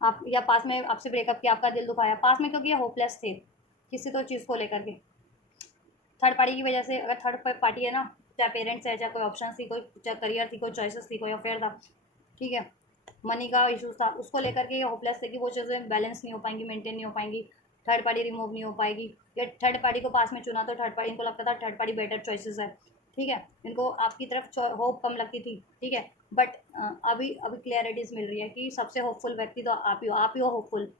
आप, या पास में आपसे ब्रेकअप किया, आपका दिल दुखाया पास में, क्योंकि ये होपलेस थे किसी तो चीज़ को लेकर के, थर्ड पार्टी की वजह से, अगर थर्ड पार्टी है ना, चाहे पेरेंट्स है, चाहे कोई ऑप्शन थी, कोई चाहे करियर थी, कोई चॉइसेस थी, कोई अफेयर था, ठीक है, मनी का इशूज़ था, उसको लेकर के ये होपलेस थे कि वो चीज़ें बैलेंस नहीं हो पाएंगी, मेंटेन नहीं हो पाएंगी, थर्ड पार्टी रिमूव नहीं हो पाएगी, या थर्ड पार्टी को पास में चुना तो थर्ड पार्टी, इनको लगता था थर्ड पार्टी बेटर चॉइसेस है, ठीक है, इनको आपकी तरफ होप कम लगती थी, ठीक है, बट अभी अभी क्लियरिटीज़ मिल रही है कि सबसे होपफुल व्यक्ति तो आप ही हो होपफुल,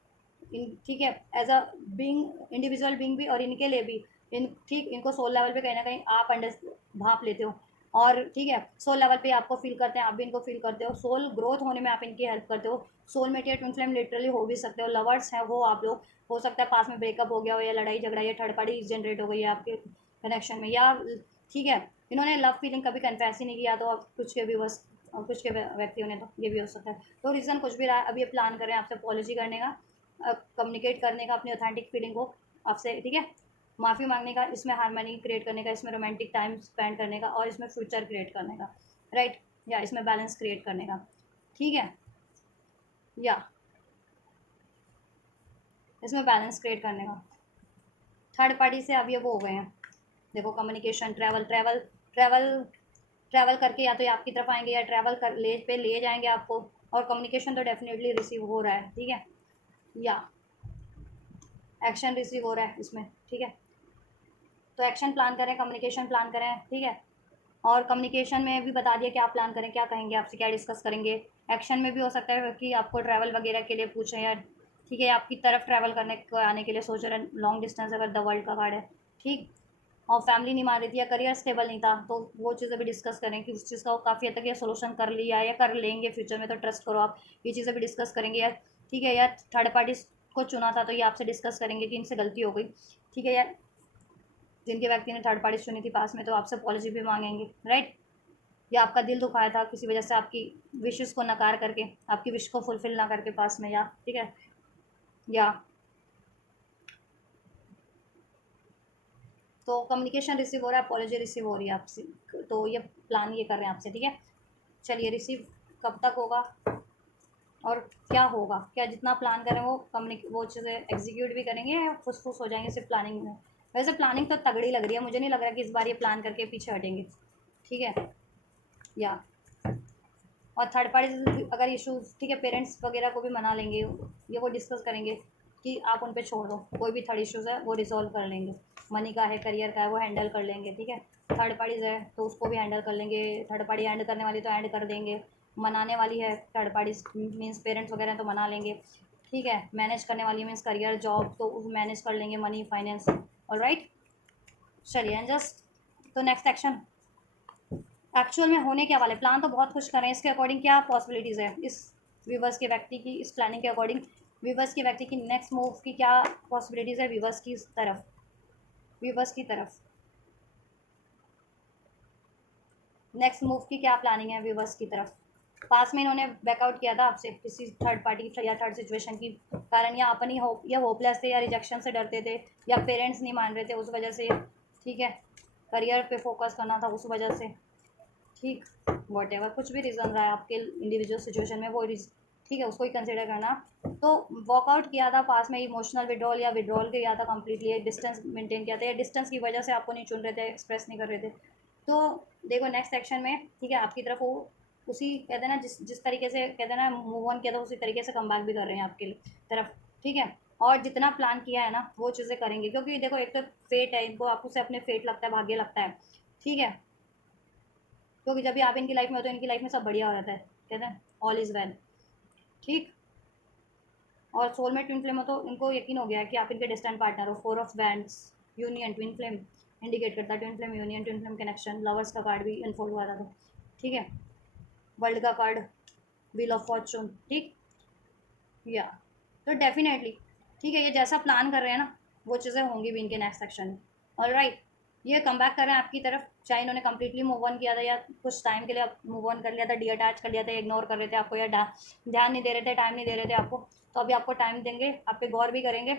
इन ठीक है, as a being, individual being भी, और इनके लिए भी, इन ठीक, इनको सोल लेवल पे कहीं ना कहीं आप अंडर भाप लेते हो, और ठीक है, सोल लेवल पे आपको फील करते हैं, आप भी इनको फील करते हो, सोल ग्रोथ होने में आप इनकी हेल्प करते हो, सोलमेट या ट्विन फ्लेम लिटरली हो भी सकते हो, लवर्स हैं वो आप लोग, हो सकता है पास में ब्रेकअप हो गया हो, या लड़ाई झगड़ा, या थर्ड पार्टी जनरेट हो गई है आपके कनेक्शन में, या ठीक है, इन्होंने लव फीलिंग कभी कन्फेस ही नहीं किया, तो अब कुछ के भी बस, कुछ के व्यक्तियों ने, तो ये भी हो सकता है, तो रीज़न कुछ भी रहा है, अब ये प्लान करें आपसे पॉलिसी करने का, कम्युनिकेट करने का अपनी ऑथेंटिक फीलिंग को आपसे, ठीक है, माफ़ी मांगने का, इसमें हारमोनी क्रिएट करने का, इसमें रोमांटिक टाइम स्पेंड करने का, और इसमें फ्यूचर क्रिएट करने का, राइट, या इसमें बैलेंस क्रिएट करने का, ठीक है, या इसमें बैलेंस क्रिएट करने का, थर्ड पार्टी से अब ये वो हो गए हैं, देखो, कम्युनिकेशन, ट्रैवल ट्रैवल करके, या तो ये आपकी तरफ आएंगे, या ट्रैवल कर ले जाएंगे आपको, और कम्युनिकेशन तो डेफिनेटली रिसीव हो रहा है, ठीक है, या एक्शन रिसीव हो रहा है इसमें, ठीक है, तो एक्शन प्लान करें, कम्युनिकेशन प्लान करें, ठीक है, और कम्युनिकेशन में भी बता दिया क्या प्लान करें, क्या कहेंगे आपसे, क्या डिस्कस करेंगे, एक्शन में भी हो सकता है कि आपको ट्रैवल वगैरह के लिए पूछें, या ठीक है, आपकी तरफ ट्रैवल करने को आने के लिए सोच रहे हैं, लॉन्ग डिस्टेंस अगर द वर्ल्ड का कार्ड है, ठीक, और फैमिली नहीं मान रही थी, या करियर स्टेबल नहीं था, तो वो चीज़ें भी डिस्कस करें कि उस चीज़ का काफ़ी हद तक ये सोल्यूशन कर लिया है, या कर लेंगे फ्यूचर में, तो ट्रस्ट करो आप, ये चीज़ें भी डिस्कस करेंगे, या ठीक है, या थर्ड पार्टी को चुना था तो ये आपसे डिस्कस करेंगे कि इनसे गलती हो गई, ठीक है, या जिनके व्यक्ति ने थर्ड पार्टी चुनी थी पास में, तो आपसे पॉलिसी भी मांगेंगे, राइट, या आपका दिल दुखाया था किसी वजह से, आपकी विशेस को नकार करके, आपकी विश को फुलफिल ना करके पास में, या ठीक है, या तो कम्युनिकेशन रिसीव हो रहा है, अपॉलॉजी रिसीव हो रही है आपसे, तो ये प्लान ये कर रहे हैं आपसे, ठीक है। चलिए, रिसीव कब तक होगा और क्या होगा, क्या जितना प्लान करें वो चीज़ें एग्जीक्यूट भी करेंगे या फुस फुस हो जाएंगे सिर्फ प्लानिंग में। वैसे प्लानिंग तो तगड़ी लग रही है, मुझे नहीं लग रहा कि इस बार ये प्लान करके पीछे हटेंगे, ठीक है। या और थर्ड पार्टी अगर इश्यूज, ठीक है, पेरेंट्स वगैरह को भी मना लेंगे, ये वो डिस्कस करेंगे कि आप उन पे छोड़ दो, कोई भी थर्ड इश्यूज़ है वो रिजॉल्व कर लेंगे, मनी का है, करियर का है, वो हैंडल कर लेंगे, ठीक है। थर्ड पार्टीज़ है तो उसको भी हैंडल कर लेंगे, थर्ड पार्टी एंड करने वाली तो एंड कर देंगे, मनाने वाली है थर्ड पार्टीज मीन्स पेरेंट्स वगैरह तो मना लेंगे, ठीक है। मैनेज करने वाली मीन्स करियर जॉब तो उस मैनेज कर लेंगे, मनी फाइनेंस, ऑलराइट। चलिए एंड जस्ट तो नेक्स्ट एक्शन एक्चुअल में होने क्या वाले, प्लान तो बहुत कुछ करें, इसके अकॉर्डिंग क्या पॉसिबिलिटीज़ है, इस व्यूवर्स के व्यक्ति की इस प्लानिंग के अकॉर्डिंग व्यूवर्स के व्यक्ति की नेक्स्ट मूव की क्या पॉसिबिलिटीज़ है व्यूवर्स की तरफ, व्यूवर्स की तरफ नेक्स्ट मूव की क्या प्लानिंग है व्यूवर्स की तरफ। पास में इन्होंने बैकआउट किया था आपसे किसी थर्ड पार्टी या थर्ड सिचुएशन की कारण, या अपनी होप या होपलेस थे, या रिजेक्शन से डरते थे, या पेरेंट्स नहीं मान रहे थे उस वजह से, ठीक है, करियर पे फोकस करना था उस वजह से, ठीक, वॉट एवर कुछ भी रीज़न रहा है आपके इंडिविजुअल सिचुएशन में वो ठीक है, उसको ही कंसिडर करना। तो वॉकआउट किया था पास में, इमोशनल विड्रॉल या विड्रॉल किया था कम्प्लीटली, डिस्टेंस मेंटेन किया था, या डिस्टेंस की वजह से आपको नहीं चुन रहे थे, एक्सप्रेस नहीं कर रहे थे। तो देखो नेक्स्ट सेक्शन में, ठीक है, आपकी तरफ वो उसी कहते हैं ना, जिस जिस तरीके से कहते हैं ना मूव ऑन किया था उसी तरीके से कम बैक भी कर रहे हैं आपके तरफ, ठीक है। और जितना प्लान किया है ना वो चीज़ें करेंगे, क्योंकि देखो एक तो फेट है, इनको आपको से अपने फेट लगता है, भाग्य लगता है, ठीक है। क्योंकि जब भी आप इनकी लाइफ में होते हो इनकी लाइफ में सब बढ़िया हो जाता है, कहते हैं ऑल इज़ वेल, ठीक। और सोलमेट ट्विन फ्लेम हो तो इनको यकीन हो गया है कि आप इनके डिस्टेंट पार्टनर हो। Four of bands union twin flame indicate करता है, twin flame union, twin flame connection, lovers का कार्ड भी अनफोल्ड हुआ था, तो ठीक है, वर्ल्ड का कार्ड, व्हील ऑफ फॉर्चून, ठीक, या तो डेफिनेटली, ठीक है, ये जैसा प्लान कर रहे हैं ना वो चीज़ें होंगी भी इनके नेक्स्ट सेक्शन में, ऑलराइट। ये कम बैक कर रहे हैं आपकी तरफ, चाहे इन्होंने कम्प्लीटली मूव ऑन किया था या कुछ टाइम के लिए मूव ऑन कर लिया था, डी अटैच कर लिया था, इग्नोर कर रहे थे आपको, या ध्यान नहीं दे रहे थे, टाइम नहीं दे रहे थे आपको, तो अभी आपको टाइम देंगे, आप पे गौर भी करेंगे,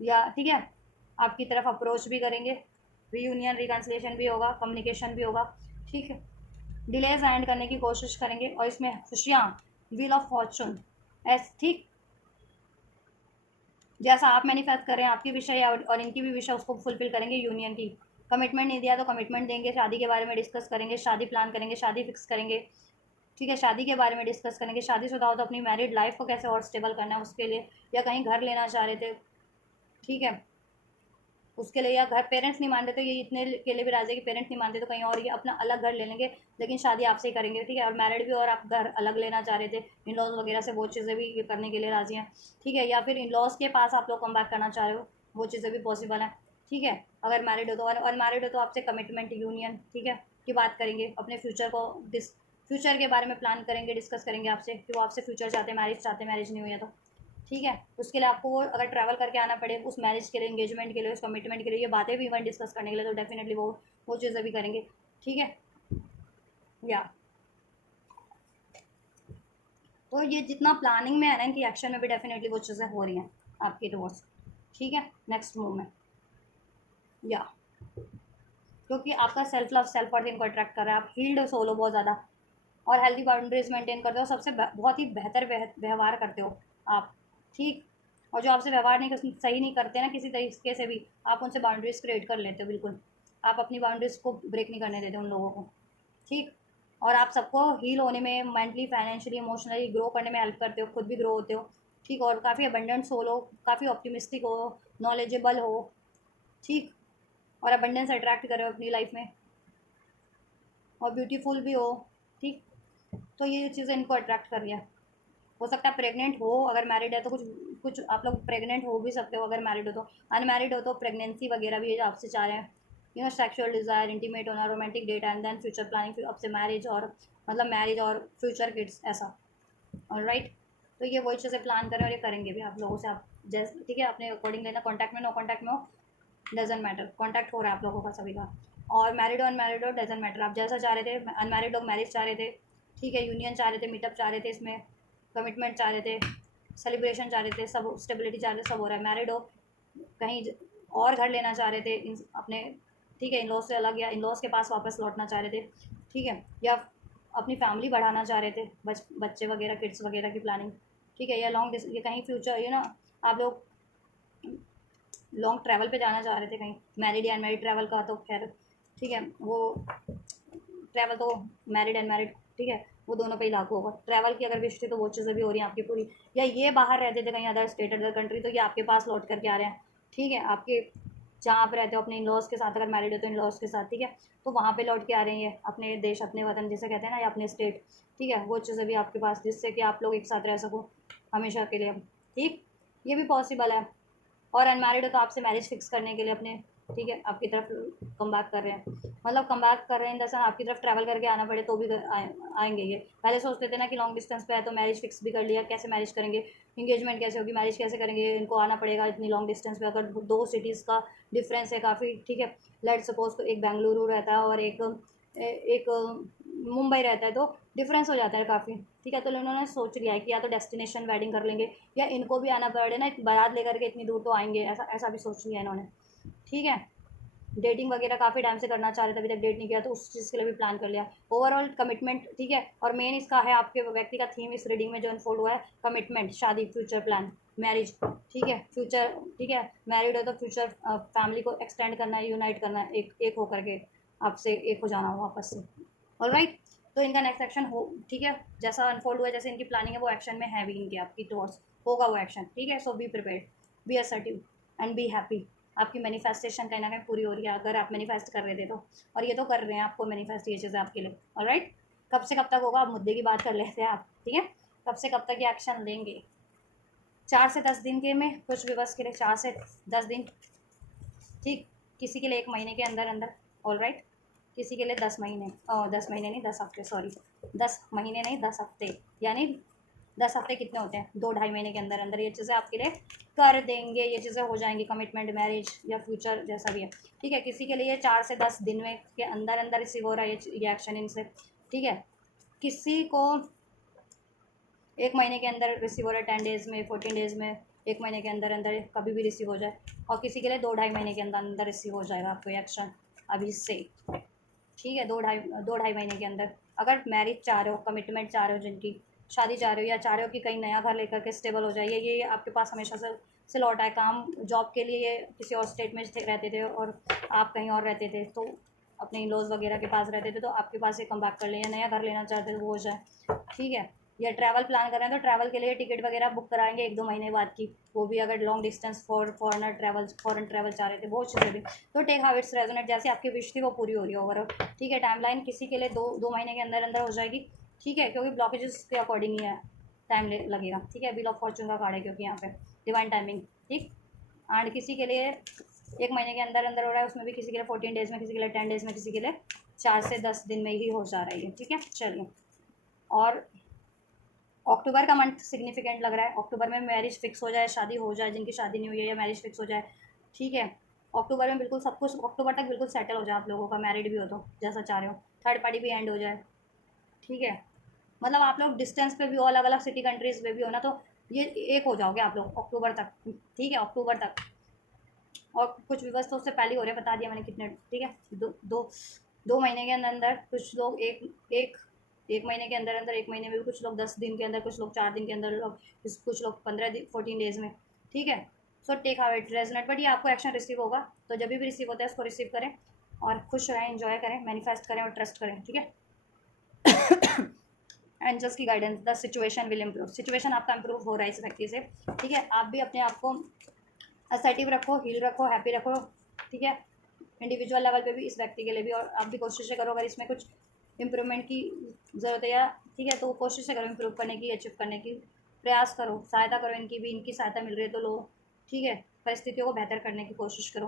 या ठीक है, आपकी तरफ अप्रोच भी करेंगे, रीयूनियन रिकन्सिलेशन भी होगा, कम्युनिकेशन भी होगा, ठीक है। डिलेज एंड करने की कोशिश करेंगे और इसमें खुशियाँ, व्हील ऑफ फॉर्चून, एस, ठीक, जैसा आप मैनिफेस्ट कर रहे हैं आपकी विषय और इनकी भी विषय उसको फुलफिल करेंगे, यूनियन की। कमिटमेंट नहीं दिया तो कमिटमेंट देंगे, शादी के बारे में डिस्कस करेंगे, शादी प्लान करेंगे, शादी फिक्स करेंगे, ठीक है, शादी के बारे में डिस्कस करेंगे, शादीशुदा हो तो अपनी मैरिड लाइफ को कैसे और स्टेबल करना है उसके लिए, या कहीं घर लेना चाह रहे थे, ठीक है, उसके लिए, या घर पेरेंट्स नहीं मानते तो ये इतने के लिए भी राजी है कि पेरेंट्स नहीं मानते तो कहीं और ये अपना अलग घर ले लेंगे, लेकिन शादी आपसे ही करेंगे, ठीक है। और मैरिड भी और आप घर अलग लेना चाह रहे थे इन लॉज वगैरह से, वो चीज़ें भी ये करने के लिए राजी हैं, ठीक है। या फिर इन लॉज के पास आप लोग कम बैक करना चाह रहे हो, वो चीज़ें भी पॉसिबल हैं, ठीक है। अगर मैरिड हो तो, और अनमैरिड हो तो आपसे कमिटमेंट, यूनियन, ठीक है, की बात करेंगे, अपने फ्यूचर को फ्यूचर के बारे में प्लान करेंगे, डिस्कस करेंगे आपसे कि वो आपसे फ्यूचर चाहते हैं, मैरिज नहीं हुई है तो, ठीक है। उसके लिए आपको वो अगर ट्रैवल करके आना पड़े उस मैरिज के लिए, एंगेजमेंट के लिए, उस कमिटमेंट के लिए, ये बातें भी इवन डिस्कस करने के लिए, तो डेफिनेटली वो चीज़ें भी करेंगे, ठीक है, या तो ये जितना प्लानिंग में है ना इनकी एक्शन में भी डेफिनेटली वो चीज़ें हो रही हैं आपके टुवर्ड्स, ठीक है, नेक्स्ट मूव में, या क्योंकि आपका सेल्फ लव सेल्फ वर्थ इनको अट्रैक्ट कर रहा है, आप हील्ड सोलो बहुत ज़्यादा, और हेल्दी बाउंड्रीज मेंटेन करते हो, सबसे बहुत ही बेहतर व्यवहार करते हो आप, ठीक। और जो आपसे व्यवहार नहीं सही नहीं करते ना किसी तरीके से भी, आप उनसे बाउंड्रीज क्रिएट कर लेते हो, बिल्कुल आप अपनी बाउंड्रीज को ब्रेक नहीं करने देते उन लोगों को, ठीक। और आप सबको हील होने में, मेंटली, फाइनेंशियली, इमोशनली ग्रो करने में हेल्प करते हो, खुद भी ग्रो होते हो, ठीक। और काफ़ी अबंडेंट सोल हो, काफ़ी ऑप्टिमिस्टिक हो, नॉलेजेबल हो, ठीक। और अबंडेंस अट्रैक्ट करो अपनी लाइफ में, और ब्यूटीफुल भी हो, ठीक। तो ये चीज़ें इनको अट्रैक्ट कर रही है। हो सकता है प्रेग्नेंट हो, अगर मैरिड है तो कुछ कुछ आप लोग प्रेग्नेंट हो भी सकते हो अगर मैरिड हो तो, अनमैरिड हो तो प्रेगनेंसी वगैरह भी आपसे चाह रहे हैं, सेक्सुअल डिज़ायर, इंटीमेट होना, romantic date and then future planning, फिर आपसे मैरिज, और मतलब मैरिज और फ्यूचर किड्स, ऐसा, ऑलराइट। तो ये वही चीज़ें प्लान करें और ये करेंगे भी आप लोगों से, आप जैसे, ठीक है, अपने अकॉर्डिंग लेना, कॉन्टैक्ट में, नो कॉन्टैक्ट में हो, डजेंट मैटर, कॉन्टैक्ट हो रहा है आप लोगों का सभी का, और मैरिड हो अनमैरिड हो डजेंट मैटर, आप जैसा चाह रहे थे, अनमैरिड लोग मैरिज चाह रहे थे, ठीक है, यूनियन चाह रहे थे, मीटअप चाह रहे थे, इसमें कमिटमेंट चाह रहे थे, सेलिब्रेशन चाह रहे थे, सब स्टेबिलिटी चाह रहे थे, सब हो रहा है। मैरिड हो, कहीं और घर लेना चाह रहे थे अपने, ठीक है, इन लॉज से अलग, या इन लॉज के पास वापस लौटना चाह रहे थे, ठीक है, या अपनी फैमिली बढ़ाना चाह रहे थे, बच्चे वगैरह, किड्स वगैरह की प्लानिंग, ठीक है, या ये कहीं फ्यूचर आप लोग लॉन्ग ट्रैवल पे जाना चाह रहे थे कहीं, मैरिड या अनमैरिड ट्रैवल का तो खैर ठीक है, वो ट्रैवल तो मैरिड अनमैरिड, ठीक है, वो दोनों पे ही लागू होगा। ट्रैवल की अगर विश थी तो वो चीज़ें भी हो रही हैं आपकी पूरी, या ये बाहर रहते थे कहीं अदर स्टेट अदर कंट्री, तो ये आपके पास लौट करके आ रहे हैं, ठीक है, आपके जहाँ आप रहते हो अपने इन लॉज के साथ, अगर मैरिड हो तो इन लॉज के साथ, ठीक है, तो वहाँ पे लौट के आ रही है, अपने देश अपने वतन जिसे कहते हैं ना, या अपने स्टेट, ठीक है, वो चीज़ें भी आपके पास, जिससे कि आप लोग एक साथ रह सको हमेशा के लिए, ठीक, ये भी पॉसिबल है। और अनमैरिड हो तो आपसे मैरिज फिक्स करने के लिए अपने, ठीक है, आपकी तरफ कम बैक कर रहे हैं, मतलब कम बैक कर रहे हैं इन द सेंस आपकी तरफ ट्रैवल करके आना पड़े तो भी आएंगे। ये पहले सोचते थे ना कि लॉन्ग डिस्टेंस पे है तो मैरिज फिक्स भी कर लिया, कैसे मैरिज करेंगे, इंगेजमेंट कैसे होगी, मैरिज कैसे करेंगे, इनको आना पड़ेगा इतनी लॉन्ग डिस्टेंस पे, अगर दो सिटीज़ का डिफरेंस है काफ़ी, ठीक है, लेट सपोज तो एक बेंगलुरु रहता है और एक मुंबई रहता है, तो डिफरेंस हो जाता है काफ़ी, ठीक है, तो उन्होंने सोच लिया है कि या तो डेस्टिनेशन वेडिंग कर लेंगे, या इनको भी आना पड़े ना, बारात लेकर के इतनी दूर तो आएंगे, ऐसा ऐसा भी सोच लिया इन्होंने, ठीक है। डेटिंग वगैरह काफ़ी टाइम से करना चाह रहे थे, अभी तक डेट नहीं किया, तो उस चीज़ के लिए भी प्लान कर लिया, ओवरऑल कमिटमेंट, ठीक है, और मेन इसका है आपके व्यक्ति का थीम इस रीडिंग में जो अनफोल्ड हुआ है, कमिटमेंट, शादी, फ्यूचर प्लान, मैरिज, ठीक है, फ्यूचर, ठीक है, मैरिड हो तो फ्यूचर फैमिली को एक्सटेंड करना है, यूनाइट करना है, एक होकर के आपसे एक हो जाना हो वापस से, ऑलराइट। तो इनका नेक्स्ट एक्शन हो, ठीक है, जैसा अनफोल्ड हुआ है, जैसे इनकी प्लानिंग है वो एक्शन में है भी इनके आपकी टुवर्ड्स, होगा वो एक्शन, ठीक है, so be prepared, be assertive and be happy. आपकी मैनिफेस्टेशन कहीं ना कहीं पूरी हो रही है अगर आप मैनिफेस्ट कर रहे थे तो, और ये तो कर रहे हैं आपको मैनिफेस्ट ये चीज़ें आपके लिए, ऑलराइट। कब से कब तक होगा, आप मुद्दे की बात कर लेते हैं आप, ठीक है, कब से कब तक ये एक्शन लेंगे, 4 से 10 दिन के में कुछ विवश के लिए, 4 से 10 दिन, ठीक, किसी के लिए 1 महीने के अंदर अंदर, ऑलराइट, किसी के लिए 10 महीने, 10 महीने नहीं 10 हफ्ते, सॉरी, 10 महीने नहीं 10 हफ्ते, यानी 10 हफ्ते कितने होते हैं, 2-2.5 महीने के अंदर अंदर ये चीज़ें आपके लिए कर देंगे, ये चीज़ें हो जाएंगी, कमिटमेंट, मैरिज या फ्यूचर जैसा भी है, ठीक है। किसी के लिए 4 से 10 दिन में के अंदर अंदर रिसीव हो रहा है ये एक्शन इनसे, ठीक है। किसी को 1 महीने के अंदर रिसीव हो रहा है, 10 डेज़ में, 14 डेज़ में, 1 महीने के अंदर अंदर कभी भी रिसीव हो जाए, और किसी के लिए 2-2.5 महीने के अंदर अंदर रिसीव हो जाएगा आपको एक्शन अभी से, ठीक है, 2-2.5 महीने के अंदर। अगर मैरिज चाह रहे हो, कमिटमेंट चाह रहे हो, जिनकी शादी चाह रहे हो, या चाह रहे हो कि कहीं नया घर लेकर के स्टेबल हो जाए, ये आपके पास हमेशा से लौटा है काम, जॉब के लिए ये किसी और स्टेट में रहते थे और आप कहीं और रहते थे, तो अपने इन लॉज वगैरह के पास रहते थे, तो आपके पास ये कम बैक कर लें, या नया घर लेना चाहते थे वो हो जाए, ठीक है। या ट्रैवल प्लान कर रहे हैं तो ट्रैवल के लिए टिकट वगैरह बुक कराएंगे 1-2 महीने बाद की, वो भी अगर लॉन्ग डिस्टेंस फॉरन ट्रैवल चाह रहे थे, बहुत चीज़ें भी। तो टेक हाउ इट्स रेजोनेट, जैसे आपकी विश थी वो पूरी हो रही है ओवरऑल, ठीक है। टाइमलाइन किसी के लिए 2 महीने के अंदर अंदर हो जाएगी, ठीक है, क्योंकि ब्लॉकेजेस के अकॉर्डिंग ही है, टाइम लगेगा, ठीक है। व्हील ऑफ फॉर्चून का कार्ड है क्योंकि यहाँ पे डिवाइन टाइमिंग, ठीक। एंड किसी के लिए 1 महीने के अंदर अंदर हो रहा है, उसमें भी किसी के लिए 14 डेज़ में, किसी के लिए 10 डेज़ में, किसी के लिए 4 से 10 दिन में ही हो जा रही है, ठीक है। चलिए, और अक्टूबर का मंथ सिग्निफिकेंट लग रहा है, अक्टूबर में मैरिज फिक्स हो जाए, शादी हो जाए, जिनकी शादी नहीं हुई है, या मैरिज फिक्स हो जाए, ठीक है। अक्टूबर में बिल्कुल सब कुछ, अक्टूबर तक बिल्कुल सेटल हो जाए आप लोगों का, मैरिड भी हो तो जैसा चाह रहे हो, थर्ड पार्टी भी एंड हो जाए, ठीक है। मतलब आप लोग डिस्टेंस पे भी हो, अलग अलग सिटी कंट्रीज में भी हो ना, तो ये एक हो जाओगे आप लोग अक्टूबर तक, ठीक है, अक्टूबर तक। और कुछ विवश तो उससे पहले हो रहे, बता दिया मैंने कितने, ठीक है। दो दो 2 महीने के अंदर अंदर, कुछ लोग एक 1 महीने के अंदर अंदर, 1 महीने में भी कुछ लोग 10 दिन के अंदर, कुछ लोग 4 दिन के अंदर, कुछ लोग 15 दिन 14 डेज़ में, ठीक है। So take how it resonate, but ये आपको एक्शन रिसीव होगा, तो जब भी रिसीव होता है उसको रिसीव करें और खुश रहें, एंजॉय करें, मैनिफेस्ट करें और ट्रस्ट करें, ठीक है। एंजल्स की guidance, the situation will improve, situation आपका इम्प्रूव हो रहा है इस व्यक्ति से, ठीक है। आप भी अपने आप को असर्टिव रखो, हील रखो, हैप्पी रखो, ठीक है, इंडिविजुअल लेवल पे भी इस व्यक्ति के लिए भी, और आप भी कोशिशें करो, अगर इसमें कुछ इम्प्रूवमेंट की ज़रूरत है या, ठीक है, तो कोशिशें करो इम्प्रूव करने की, अचीव करने की, प्रयास करो, सहायता करो इनकी भी, इनकी सहायता मिल रही है तो लो, ठीक है, परिस्थितियों को बेहतर करने की कोशिश करो।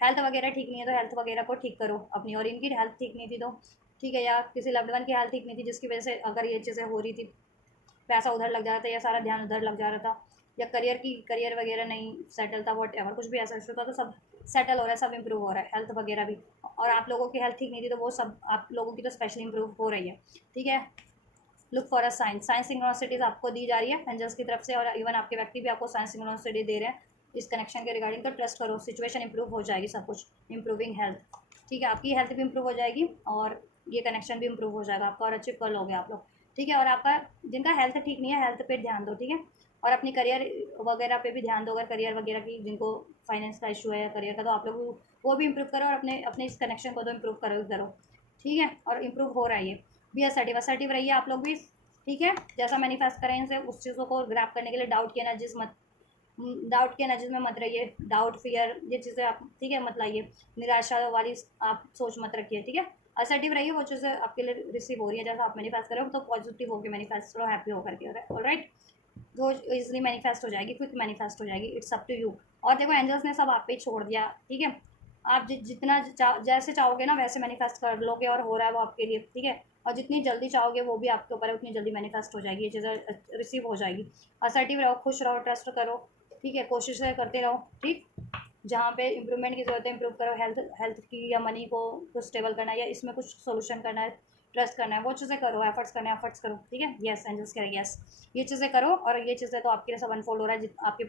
हेल्थ वगैरह ठीक नहीं है तो हेल्थ वगैरह को ठीक करो अपनी, और इनकी हेल्थ ठीक नहीं थी तो, ठीक है, या किसी लव्ड वन की हेल्थ ठीक नहीं थी जिसकी वजह से अगर ये चीज़ें हो रही थी, पैसा उधर लग जा रहा था या सारा ध्यान उधर लग जा रहा था, या करियर वगैरह नहीं सेटल था, वॉट एवर कुछ भी ऐसा इशू था, तो सब सेटल हो रहा है, सब इम्प्रूव हो रहा है, हेल्थ वगैरह भी। और आप लोगों की हेल्थ ठीक नहीं थी तो वो सब आप लोगों की तो स्पेशली इम्प्रूव हो रही है, ठीक है। लुक फॉर अ साइंस सिंक्रोनिसिटीज आपको दी जा रही है एंजल्स की तरफ से, और इवन आपके व्यक्ति भी आपको साइंस सिंक्रोनिसिटी दे रहे हैं इस कनेक्शन के रिगार्डिंग। तो ट्रस्ट करो, सिचुएशन इंप्रूव हो जाएगी, सब कुछ इंप्रूविंग हेल्थ, ठीक है। आपकी हेल्थ भी इंप्रूव हो जाएगी और ये कनेक्शन भी इंप्रूव हो जाएगा आपका, और अचीव कर लोगे आप लोग, ठीक है। और आपका जिनका हेल्थ ठीक नहीं है, हेल्थ पे ध्यान दो, ठीक है। और अपनी करियर वगैरह पे भी ध्यान दो, अगर करियर वगैरह की जिनको फाइनेंस का इशू है या करियर का, तो आप लोग वो भी इंप्रूव करो, और अपने अपने इस कनेक्शन को तो इंप्रूव करो, ठीक है। और इंप्रूव हो रहा है ये भी, असर्टिव रहिए आप लोग भी, ठीक है। जैसा मैनिफेस्ट करें इनसे उस चीज़ों को ग्रैप करने के लिए डाउट की एनर्जीज में मत रहिए, डाउट फियर ये चीज़ें आप, ठीक है, मत लाइए, निराशा वाली आप सोच मत रखिए, ठीक है। असर्टिव रहिए, वो चीज़ें आपके लिए रिसीव हो रही है, जैसा आप मैनिफेस्ट करो तो पॉजिटिव होकर मैनिफेस्ट करो, हैप्पी होकर के, ऑलराइट। वो इजीली मैनिफेस्ट हो जाएगी, क्विक मैनिफेस्ट हो जाएगी, इट्स अप टू यू। और देखो एंजल्स ने सब आप पे ही छोड़ दिया, ठीक है। आप जितना जैसे चाहोगे ना वैसे मैनिफेस्ट कर लोगे, और हो रहा है वो आपके लिए, ठीक है। और जितनी जल्दी चाहोगे वो भी आपके ऊपर है, उतनी जल्दी मैनिफेस्ट हो जाएगी, ये चीज़ें रिसीव हो जाएगी। असर्टिव रहो, खुश रहो, ट्रस्ट करो, ठीक है, कोशिशें करते रहो, ठीक। जहाँ पे इंप्रूवमेंट की ज़रूरत है इंप्रूव करो, हेल्थ की या मनी को कुछ स्टेबल करना है या इसमें कुछ सोल्यूशन करना है, ट्रस्ट करना है, वो चीज़ें करो, एफर्ट्स करना है, एफर्ट्स करो, ठीक है। येस एंजल्स कह रहे यस, ये चीज़ें करो, और ये चीज़ें तो आपके लिए सब अनफोल्ड हो रहा है, आपके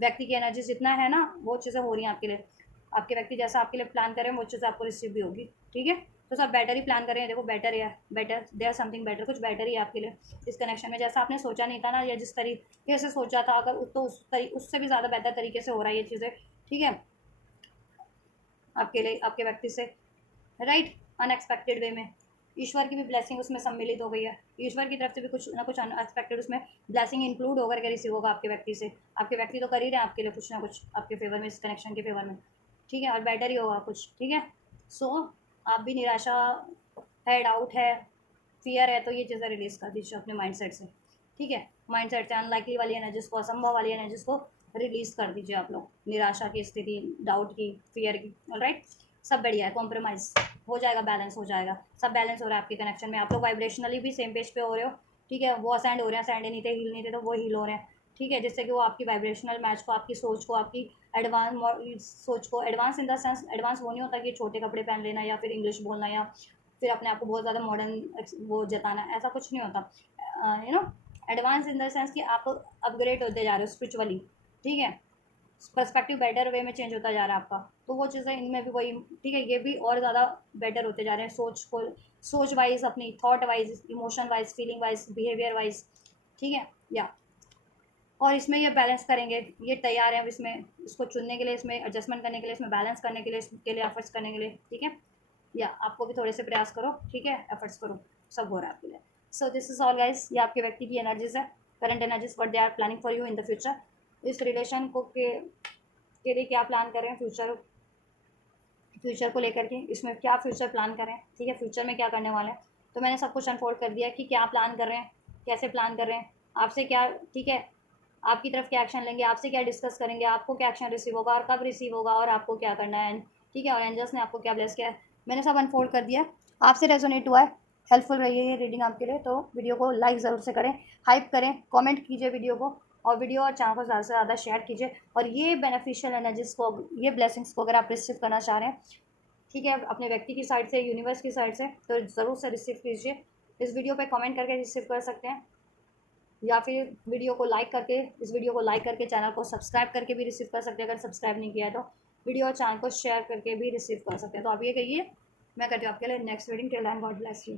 व्यक्ति की एनर्जी जितना है ना वो चीज़ें हो रही हैं आपके लिए, आपके व्यक्ति जैसा आपके लिए प्लान करें वो चीज़ें आपको रिसीव भी होगी, ठीक है। तो सब बेटर ही प्लान करें, देखो बेटर है, बेटर देयर समथिंग बेटर, कुछ बेटर ही है आपके लिए इस कनेक्शन में, जैसा आपने सोचा नहीं था ना, या जिस तरीके से सोचा था, अगर तो उससे भी ज़्यादा बेहतर तरीके से हो रहा है ये चीज़ें, ठीक है, आपके लिए, आपके व्यक्ति से, राइट, अनएक्सपेक्टेड वे में। ईश्वर की भी ब्लेसिंग उसमें सम्मिलित हो गई है, ईश्वर की तरफ से भी कुछ ना कुछ अनएक्सपेक्टेड उसमें ब्लेसिंग इंक्लूड होकर के रिसीव होगा आपके व्यक्ति से। आपके व्यक्ति तो कर ही रहे हैं आपके लिए कुछ ना कुछ आपके फेवर में, इस कनेक्शन के फेवर में, ठीक है। और बेटर ही होगा कुछ, ठीक है। सो आप भी निराशा है, डाउट है, फियर है, तो ये चीज़ें रिलीज़ कर दीजिए अपने माइंड सेट से, ठीक है। माइंड सेट से अनलाइकली वाली एनर्जीज को, असंभव वाली एनर्जीज को रिलीज़ कर दीजिए आप लोग, निराशा की स्थिति, डाउट की, फियर की, ऑलराइट। सब बढ़िया है, कॉम्प्रोमाइज़ हो जाएगा, बैलेंस हो जाएगा, सब बैलेंस हो रहा है आपके कनेक्शन में, आप लोग वाइब्रेशनली भी सेम पेज पे हो रहे हो, ठीक है। वो असेंड हो रहे हैं, असेंड नहीं थे, हील नहीं थे, तो वो हील हो रहे हैं, ठीक है। जिससे कि वो आपकी वाइब्रेशनल मैच को, आपकी सोच को, आपकी एडवांस सोच को, advance in the sense, advance वो नहीं होता कि छोटे कपड़े पहन लेना या फिर इंग्लिश बोलना या फिर अपने आप को बहुत ज़्यादा मॉडर्न वो जताना, ऐसा कुछ नहीं होता, you know. Advance in the sense कि आप अपग्रेड होते जा रहे हो स्पिरिचुअली, ठीक है। पर्सपेक्टिव बेटर वे में चेंज होता जा रहा है आपका, तो वो चीज़ें इनमें भी वही, ठीक है। ये भी और ज़्यादा बेटर होते जा रहे हैं, सोच वाइज, अपनी thought wise, emotion wise, feeling wise, behaviour wise, ठीक है, या। और इसमें ये बैलेंस करेंगे, ये तैयार है अब इसमें, इसको चुनने के लिए, इसमें एडजस्टमेंट करने के लिए, इसमें बैलेंस करने के लिए, इसके लिए एफर्ट्स करने के लिए, ठीक है। या आपको भी थोड़े से प्रयास करो, ठीक है, एफर्ट्स करो, सब हो रहा है आपके लिए। So this is all guys, ये आपके व्यक्ति की एनर्जीज है, current energies, what they are planning for you in the future. इस रिलेशन को के लिए क्या प्लान करें, फ्यूचर को लेकर के, इसमें क्या फ्यूचर प्लान करें, ठीक है, फ्यूचर में क्या करने वाले हैं। तो मैंने सब कुछ अनफोल्ड कर दिया कि क्या प्लान कर रहे हैं, कैसे प्लान कर रहे हैं, आपसे क्या, ठीक है, आपकी तरफ क्या एक्शन लेंगे, आपसे क्या डिस्कस करेंगे, आपको क्या एक्शन रिसीव होगा और कब रिसीव होगा, और आपको क्या करना है, ठीक है। और एंजल्स ने आपको क्या ब्लेस किया है, मैंने सब अनफोल्ड कर दिया। आपसे रेजोनेट हुआ है, हेल्पफुल रही है ये रीडिंग आपके लिए, तो वीडियो को लाइक ज़रूर से करें, हाइप करें, कमेंट कीजिए वीडियो को, और वीडियो और चैनल को ज़्यादा से ज़्यादा शेयर कीजिए। और ये बेनिफिशियल एनर्जीज को, ये ब्लेसिंग्स को अगर आप रिसीव करना चाह रहे हैं, ठीक है, अपने व्यक्ति की साइड से, यूनिवर्स की साइड से, तो ज़रूर से रिसीव कीजिए। इस वीडियो पे कमेंट करके रिसीव कर सकते हैं, या फिर वीडियो को लाइक करके, इस वीडियो को लाइक करके चैनल को सब्सक्राइब करके भी रिसीव कर सकते हैं, अगर सब्सक्राइब नहीं किया है तो वीडियो और चैनल को शेयर करके भी रिसीव कर सकते हैं। तो आप ये कहिए, मैं करती हूँ आपके लिए next reading. Till then God bless you.